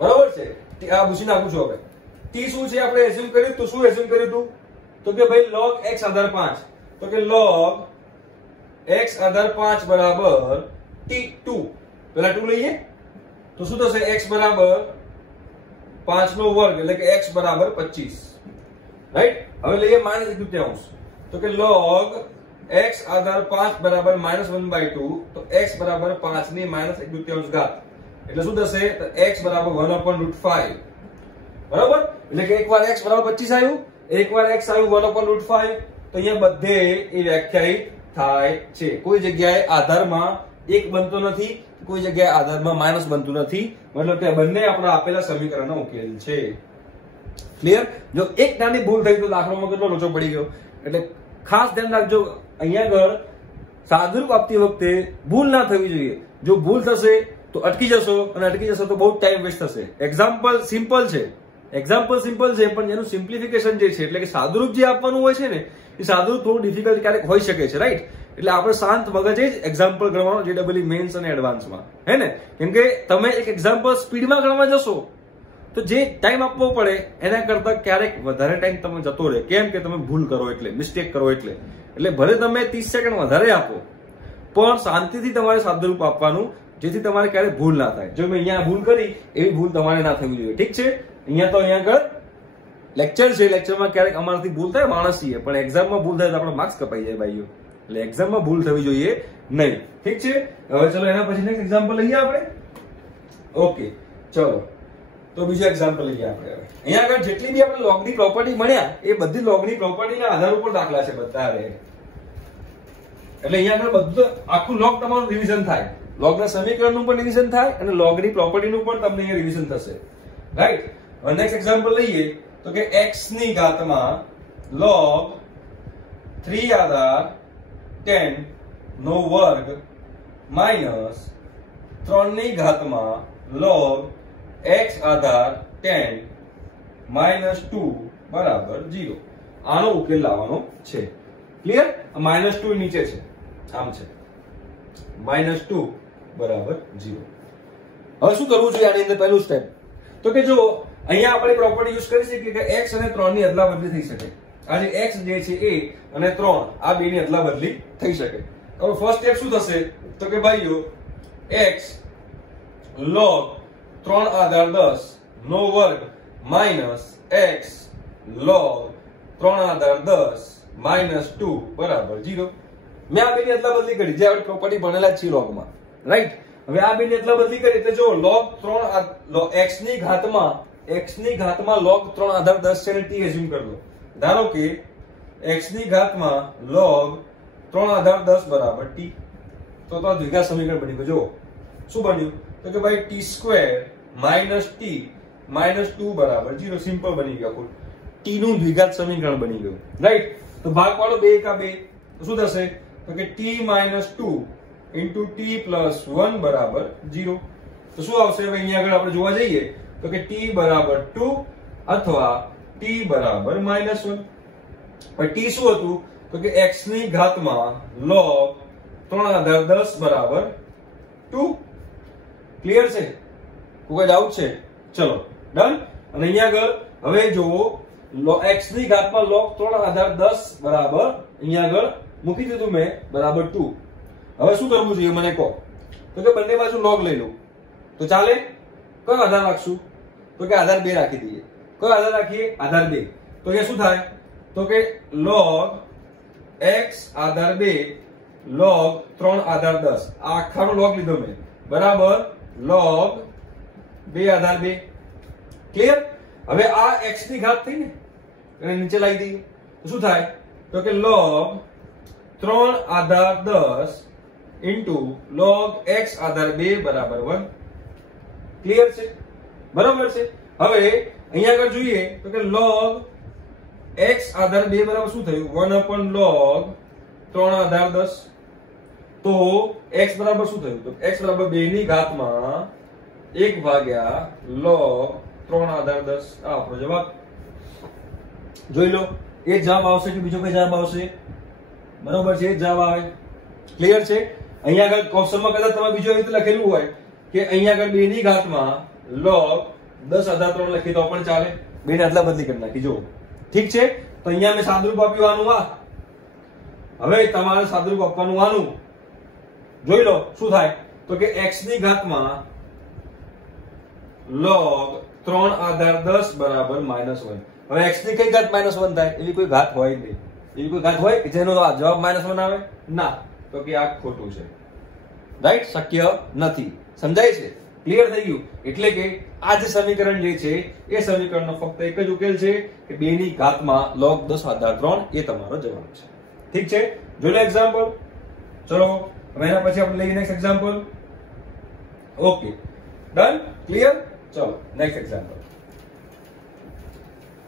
બરાબર છે? આ પૂછી નાખું છું. હવે t શું છે આપણે એઝ્યુમ કર્યું તો શું એઝ્યુમ કર્યું હતું? તો કે ભાઈ log x આધાર 5. તો કે log x આધાર 5 બરાબર t2. પહેલા 2 લઈએ તો શું થશે? x બરાબર 5 નો વર્ગ એટલે કે x બરાબર 25. રાઈટ? હવે લઈએ -1/2. તો કે log x આધાર 5 બરાબર -1/2 તો x બરાબર 5 ની -1/2 ઘાત એટલે શું થશે? તો x બરાબર 1/5. બરાબર? એટલે કે એકવાર x બરાબર 25 આવ્યું, એકવાર x આવ્યું 1/5. તો અહીંયા બધે એ વ્યાખ્યાયિત થાય છે. કોઈ જગ્યાએ આધારમાં 1 બનતો નથી, કોઈ જગ્યાએ આધારમાં માઇનસ બનતું નથી. મતલબ કે બંને આપણા આપેલા સમીકરણનો ઉકેલ છે. ક્લિયર? જો એક નાની ભૂલ થઈ તો દાખલામાં કેટલો લોચો પડી ગયો. એટલે ખાસ ધ્યાન રાખજો. અહીંયા આગળ સાદુરૂપ આપતી વખતે ભૂલ ના થવી જોઈએ. જો ભૂલ થશે તો અટકી જશો અને અટકી જશો તો બહુ ટાઈમ વેસ્ટ થશે. એક્ઝામ્પલ સિમ્પલ છે, પણ એનું સિમ્પ્લિફિકેશન જે છે એટલે કે સાદુરૂપ જે આપવાનું હોય છે ને એ સાદુરૂપ થોડું ડિફિકલ્ટ ક્યારેક હોઈ શકે છે. રાઈટ? એટલે આપણે શાંત મગજે જ એક્ઝામ્પલ ગણવાનો JEE મેન્સ અને એડવાન્સમાં. હે ને? કેમ કે તમે એક એક્ઝામ્પલ સ્પીડમાં ગણવા જશો તો જે ટાઈમ આપવો પડે એના કરતા ક્યારેક વધારે ટાઈમ તમે જતો રહે. કેમ કે તમે ભૂલ કરો એટલે, મિસ્ટેક કરો એટલે. એટલે ભલે તમે 30 સેકન્ડ વધારે આપો પણ શાંતિથી તમારે સાદુરૂપ આપવાનું જેથી તમારે ક્યારેય ભૂલ ના થાય. જો મેં અહીંયા ભૂલ કરી એવી ભૂલ તમારે ના થવી જોઈએ. ઠીક છે? અહીંયા તો અહીંયા આગળ લેક્ચર છે, લેક્ચરમાં ક્યારેક અમારાથી ભૂલ થાય, માણસ છીએ, પણ એક્ઝામમાં ભૂલ થાય તો આપણા માર્ક્સ કપાઈ જાય ભાઈઓ. એટલે એક્ઝામમાં ભૂલ થવી જોઈએ નહીં. ઠીક છે? હવે ચલો એના પછી નેક્સ્ટ એક્ઝામ્પલ લઈએ આપણે. ઓકે ચલો તો બીજો એક્ઝામ્પલ લઈએ આપણે. હવે અહીંયા આગળ જેટલી બી આપણે લોગની પ્રોપર્ટી મળ્યા એ બધી લોગની પ્રોપર્ટીના આધાર ઉપર દાખલા છે બધા. એટલે અહીંયા આગળ બધું આખું લોગ તમારું રિવિઝન થાય. લોગના સમીકરણનું પણ રિવિઝન થાય અને લોગની પ્રોપર્ટીનું પણ તમને અહીંયા રિવિઝન થશે. રાઈટ? હવે નેક્સ્ટ એક્ઝામ્પલ લઈએ તો કે x ની ઘાતમાં log 3 આધાર 10 નો વર્ગ માઈનસ 3 ની ઘાતમાં log x આધાર 10 -2 બરાબર 0. આનો ઉકેલ લાવવાનો છે. ક્લિયર? -2 નીચે છે, આમ છે -2 બરાબર 0. હવે શું કરવું જોઈએ આની અંદર? પહેલું સ્ટેપ તો કે જો અહીંયા આપણે પ્રોપર્ટી યુઝ કરી શકીએ કે x અને 3 ની અદલા બદલી થઈ શકે. આ જે x જે છે એ અને 3 આ બે ની અદલા બદલી થઈ શકે. હવે ફર્સ્ટ સ્ટેપ શું થશે? તો કે ભાઈઓ x log 3 આધાર 10 નો વર્ગ માઇનસ x log 3 આધાર 10 માઇનસ 2 બરાબર 0. મેં આ બેની અદલા બદલી કરી, જે આપણે પ્રોપર્ટી ભણેલા છીએ લોગમાં, રાઈટ? હવે આ બેની અદલા બદલી કરી એટલે જો log 3 x ની ઘાતમાં log 3 આધાર 10 છે ને t એઝ્યુમ કરી લો. ધારો કે x ની ઘાતમાં log 3 આધાર 10 બરાબર t, તો દ્વિઘાત સમીકરણ બની ગયું. જો શું બન્યું તો કે ભાઈ t square minus t minus 2 બરાબર 0. સિમ્પલ બની ગયું, t નું દ્વિઘાત સમીકરણ બની ગયું, રાઈટ? તો ભાગવાળો 2 કા 2, તો શું થશે તો કે t minus 2 into t plus 1 બરાબર 0. તો શું આવશે હવે અહીંયા આગળ આપણે જોવા જઈએ તો કે t બરાબર 2 અથવા t બરાબર માઇનસ 1. પણ t શું હતું તો કે x ની ઘાતમાં log 3 આધાર 10 બરાબર 2. ક્લિયર છે? કોઈ ડાઉટ છે? ચલો ડન. અને અહીંયા આગળ હવે જોવો x ની ઘાતમાં log 3 આધાર 10 બરાબર અહીંયા આગળ મૂકી દીધું મેં બરાબર 2. હવે શું કરવું જોઈએ મને કહો? તો કે બંને બાજુ log લઈ લઉં તો ચાલે? કયો આધાર રાખશું તો કે આધાર 2 રાખી દઈએ. કયો આધાર રાખીએ? આધાર 2. તો અહીંયા શું થાય તો કે log x આધાર 2 log 3 આધાર 10, આ આખાનો log લીધો મેં બરાબર log 2 આધાર 2. ક્લિયર? હવે આ x ની ઘાત થઈ ને એને નીચે લાવી દઈએ તો શું થાય તો કે log 3 આધાર 10 ઇન્ટુ log x આધાર 2 બરાબર 1. ક્લિયર છે? બરાબર છે? હવે અહીંયા આગળ જોઈએ તો કે log x આધાર 2 બરાબર શું થયું 1 upon log 3 આધાર 10. તો x બરાબર શું થયું તો x બરાબર 2 ની ઘાતમાં 1 ભાગ્યા log 3 આધાર 10. આ આપણો જવાબ. જોઈ લો, એ જવાબ આવશે કે બીજો કઈ જવાબ આવશે? બરોબર છે, જવાબ આવે. ક્લિયર છે? અહીંયા આગળ ઓપ્શનમાં કદાચ તમે બીજો રીતે લખેલું હોય કે અહીંયા આગળ 2 ની ઘાતમાં log 10 આધાર 3 લખી તો પણ ચાલે. 2 ને અદલા બદલી કરી નાખી. જો ઠીક છે? તો અહીંયા મેં સાદુરૂપ આપ્યું આનું. આ હવે તમારે સાદુરૂપ આપવાનું આનું. જોઈ લો શું થાય તો કે x ની ઘાતમાં log 3 આધાર 10 બરાબર -1. હવે x ની કઈ ઘાત -1 થાય? એવી કોઈ ઘાત હોય નહીં. એવી કોઈ ઘાત હોય કે જેનો જવાબ -1 આવે? ના. તો કે આ ખોટું છે, રાઈટ? શક્ય નથી. સમજાય છે? ક્લિયર થઈ ગયું? એટલે કે આ જે સમીકરણ જે છે એ સમીકરણનો ફક્ત એક જ ઉકેલ છે કે 2 ની ઘાતમાં log 10 આધાર 3 એ તમારો જવાબ છે. ઠીક છે? જોઈ લો એક્ઝામ્પલ. ચલો હવે એના પછી આપણે લઈએ next example. Okay done. Clear? ચલો નેક્સ્ટ એક્ઝામ્પલ.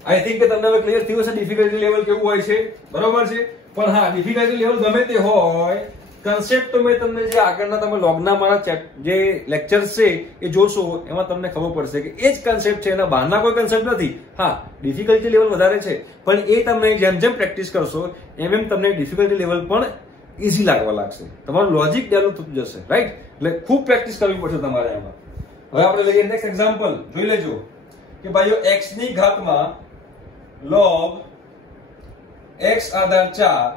આઈ થિંક કે તમને હવે ક્લિયર થયું હશે ડિફિકલ્ટી લેવલ કેવું હોય છે. બરોબર છે? પણ હા, ડિફિકલ્ટી લેવલ ગમે તે હોય, કન્સેપ્ટ તો મેં તમને જે આગળના તમે લોગના મારા જે લેક્ચર્સ છે એ જોશો એમાં તમને ખબર પડશે કે એ જ કન્સેપ્ટ છે, એના બહારના કોઈ કન્સેપ્ટ નથી. હા, ડિફિકલ્ટી લેવલ વધારે છે પણ એ તમને જેમ જેમ પ્રેક્ટિસ કરશો એમ એમ તમને ડિફિકલ્ટી લેવલ પણ ઈઝી લાગવા લાગશે. તમારું લોજિક ડેવલપ થતું જશે, રાઈટ? એટલે ખૂબ પ્રેક્ટિસ કરવી પડશે તમારે એમાં. હવે આપણે લઈએ નેક્સ્ટ એક્ઝામ્પલ. જોઈ લેજો કે ભાઈઓ x ની ઘાતમાં log x આધાર 4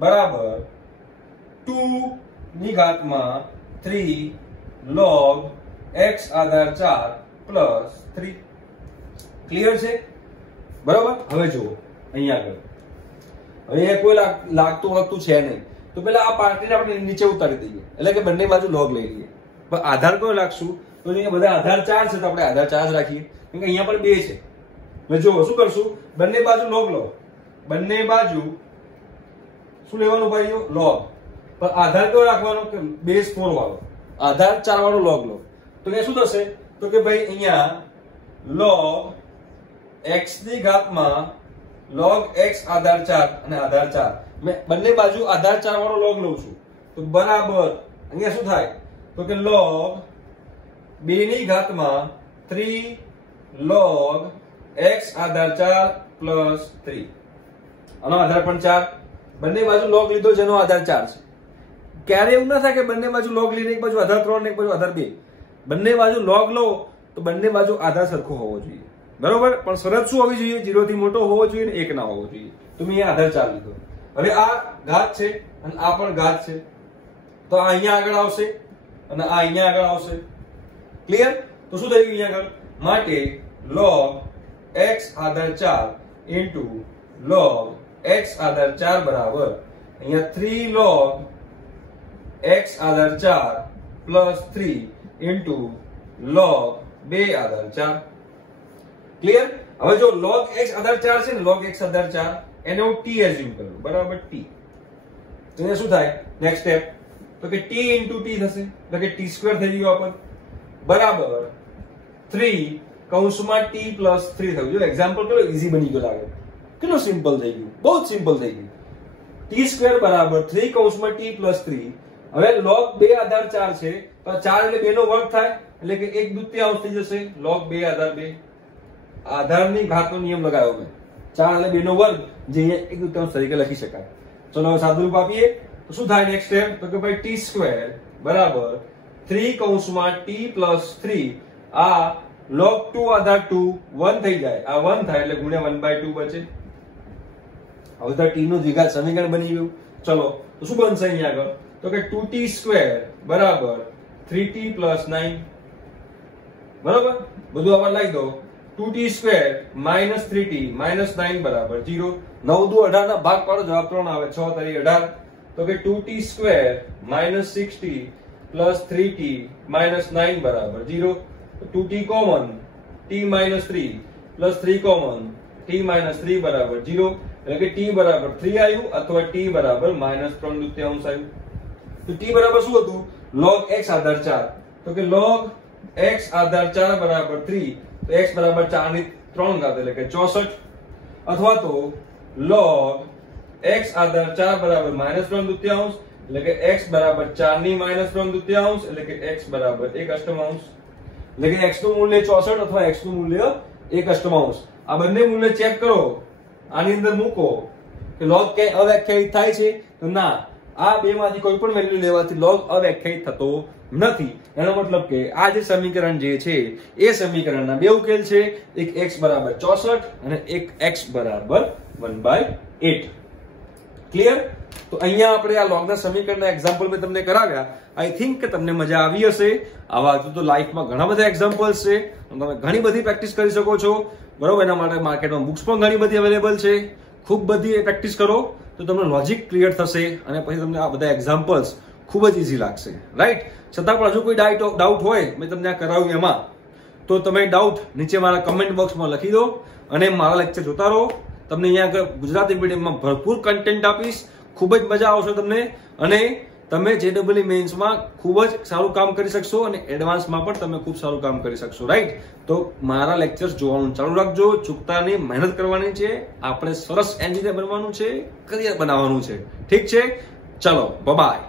બરાબર 2 ની ઘાતમાં 3 log x આધાર 4 પ્લસ 3. ક્લિયર છે? બરાબર. હવે જુઓ અહીંયા આગળ હવે કોઈ લાગતું વળગતું છે નહીં તો પેલા આ પાર્ટીને આપણે નીચે ઉતારી દઈએ, એટલે કે બંને બાજુ log લઈ લઈએ. પણ આધાર કયો લાગશું તો અહીંયા બધા આધાર 4 છે તો આપણે આધાર 4 જ રાખીએ, કેમ કે અહીંયા પણ 2 છે. હવે જુઓ શું કરશું, બંને બાજુ log લો. બંને બાજુ શું લેવાનું ભાઈઓ? log. પણ આધાર કયો રાખવાનો કે બેઝ 4 વાળો, આધાર 4 વાળો log લો. તો એ શું થશે તો કે ભાઈ અહીંયા log x ની ઘાતમાં log x આધાર 4 અને આધાર 4 મેં બંને બાજુ આધાર 4 વાળો log લઉં છું તો બરાબર અહીંયા શું થાય તો કે log 2 ની ઘાતમાં 3 log x આધાર 4 પ્લસ 3. આનો આધાર પણ 4. બંને બાજુ log લીધો જેનો આધાર 4 છે. ક્યારે એવું ના થાય કે બંને બાજુ log લઈને એક બાજુ આધાર 3 ને એક બાજુ આધાર 2. બંને બાજુ log લો તો બંને બાજુ આધાર સરખો હોવો જોઈએ. બરોબર? પણ શરત શું હોવી જોઈએ? 0 થી મોટો હોવો જોઈએ ને 1 ના હોવો જોઈએ. તો મેં અહીંયા આધાર 4 લીધો. હવે આ ઘાત છે અને આ પણ ઘાત છે તો આ અહીંયા આગળ આવશે અને આ અહીંયા આગળ આવશે. ક્લિયર? તો શું થઈ ગયું અહીંયા આગળ? માટે log x આધાર 4 ઇન્ટુ log x આધાર 4 બરાબર અહીંયા 3 log x આધાર 4 પ્લસ 3 ઇન્ટુ log 2 આધાર 4. ક્લિયર? હવે જો log x આધાર 4 છે ને, log x આધાર 4 એને હું t એઝ્યુમ કરું, બરાબર t. તો એને શું થાય નેક્સ્ટ સ્ટેપ? તો કે t ઇન્ટુ t થશે, એટલે કે t સ્ક્વેર થઈ ગયો આપણ બરાબર 3 કૌંસમાં t પ્લસ 3 થયું. જો એક્ઝામ્પલ કેટલો ઈઝી બની ગયો લાગે, કેટલો સિમ્પલ થઈ ગયું, બહુ જ સિમ્પલ થઈ ગયું. t સ્ક્વેર બરાબર 3 કૌંસમાં t પ્લસ 3. હવે log 2 આધાર 4 છે તો 4 એટલે 2 નો વર્ગ થાય, એટલે કે 1/2 થઈ જશે log 2 આધાર 2. આધારની ઘાતનો નિયમ લગાવ્યો મેં, 4 એટલે 2 નો વર્ગ, જે અહીંયા 1/2 તરીકે લખી શકાય. ચલો હવે સાદું રૂપ આપીએ તો શું થાય નેક્સ્ટ સ્ટેપ? તો કે ભાઈ t સ્ક્વેર બરાબર 3 કૌંસમાં t પ્લસ 3 આ log 2 આધાર 2 1 થઈ જાય, આ 1 થાય એટલે ગુણ્યા 1/2 બચે. હવે તો t નું દ્વિઘાત સમીકરણ બની ગયું. ચલો તો શું બનશે અહીંયા આગળ? તો કે 2t સ્ક્વેર બરાબર 3t પ્લસ 9 બરાબર, બધું આપણે લઈ દો. 2t square minus 3t minus 9 બરાબર 0. 9 દુ 18 ના ભાગ પાડો, જવાબ 3 આવે, 6 તરી 18. તો કે 2t square minus 6t plus 3t minus 9 બરાબર 0. 2t common, t minus 3 plus 3 common, t minus 3 બરાબર 0. એટલે કે t બરાબર 3 આવ્યું અથવા t બરાબર માઇનસ 3/2 આવ્યું. તો t બરાબર શું હતું? log x આધાર 4. તો કે log x આધાર 4 બરાબર 3, તો x બરાબર 4 ની 3 ઘાત એટલે કે 64, અથવા તો log x આધાર 4 બરાબર -3/2 એટલે કે x બરાબર 4 ની -3/2 એટલે કે x બરાબર 1/8. એટલે કે x નું મૂલ્ય 64 અથવા x નું મૂલ્ય 1/8. આ બંને મૂલ્ય ચેક કરો, આની અંદર મૂકો કે log કે અવ્યાખ્યાયિત થાય છે તો ના, આ બે માંથી કોઈ પણ વેલ્યુ લેવાથી log અવ્યાખ્યાયિત થતો નથી. એનો મતલબ કે આ જે સમીકરણ જે છે એ સમીકરણના બે ઉકેલ છે, એક x બરાબર 64 અને એક x બરાબર 1/8. ક્લિયર? તો અહીંયા આપણે આ લોગના સમીકરણના એક્ઝામ્પલ મેં તમને કરાવ્યા. આઈ થિંક કે તમને મજા આવી હશે. આવા હજુ તો લાઈફમાં ઘણા બધા એક્ઝામ્પલ્સ છે, તમે ઘણી બધી પ્રેક્ટિસ કરી શકો છો, બરોબર. એના માટે માર્કેટમાં બુક્સ પણ ઘણી બધી અવેલેબલ છે. ખૂબ બધી પ્રેક્ટિસ કરો તો તમને લોજિક ક્લિયર થશે અને પછી તમને આ બધા એક્ઝામ્પલ્સ ખૂબ જ ઈઝી લાગશે, રાઈટ? છતાં પણ હજુ કોઈ ડાઉટ હોય મેં તમને આ કરાવ્યું એમાં, તો તમે ડાઉટ નીચે મારા કમેન્ટ બોક્સમાં લખી દો અને મારા લેક્ચર જોતા રહો. તમને અહીંયા આગળ ગુજરાતી મીડિયમમાં ભરપૂર કન્ટેન્ટ આપીશ, ખૂબ જ મજા આવશે તમને, અને તમે JEE મેન્સમાં ખૂબ જ સારું કામ કરી શકશો અને એડવાન્સમાં પણ તમે ખૂબ સારું કામ કરી શકશો, રાઈટ? તો મારા લેક્ચર્સ જોવાનું ચાલુ રાખજો, ચૂકતા નહીં, મહેનત કરવાની છે. આપણે સરસ એન્જિનિયર બનવાનું છે, કરિયર બનાવવાનું છે. ઠીક છે? ચલો, બાય.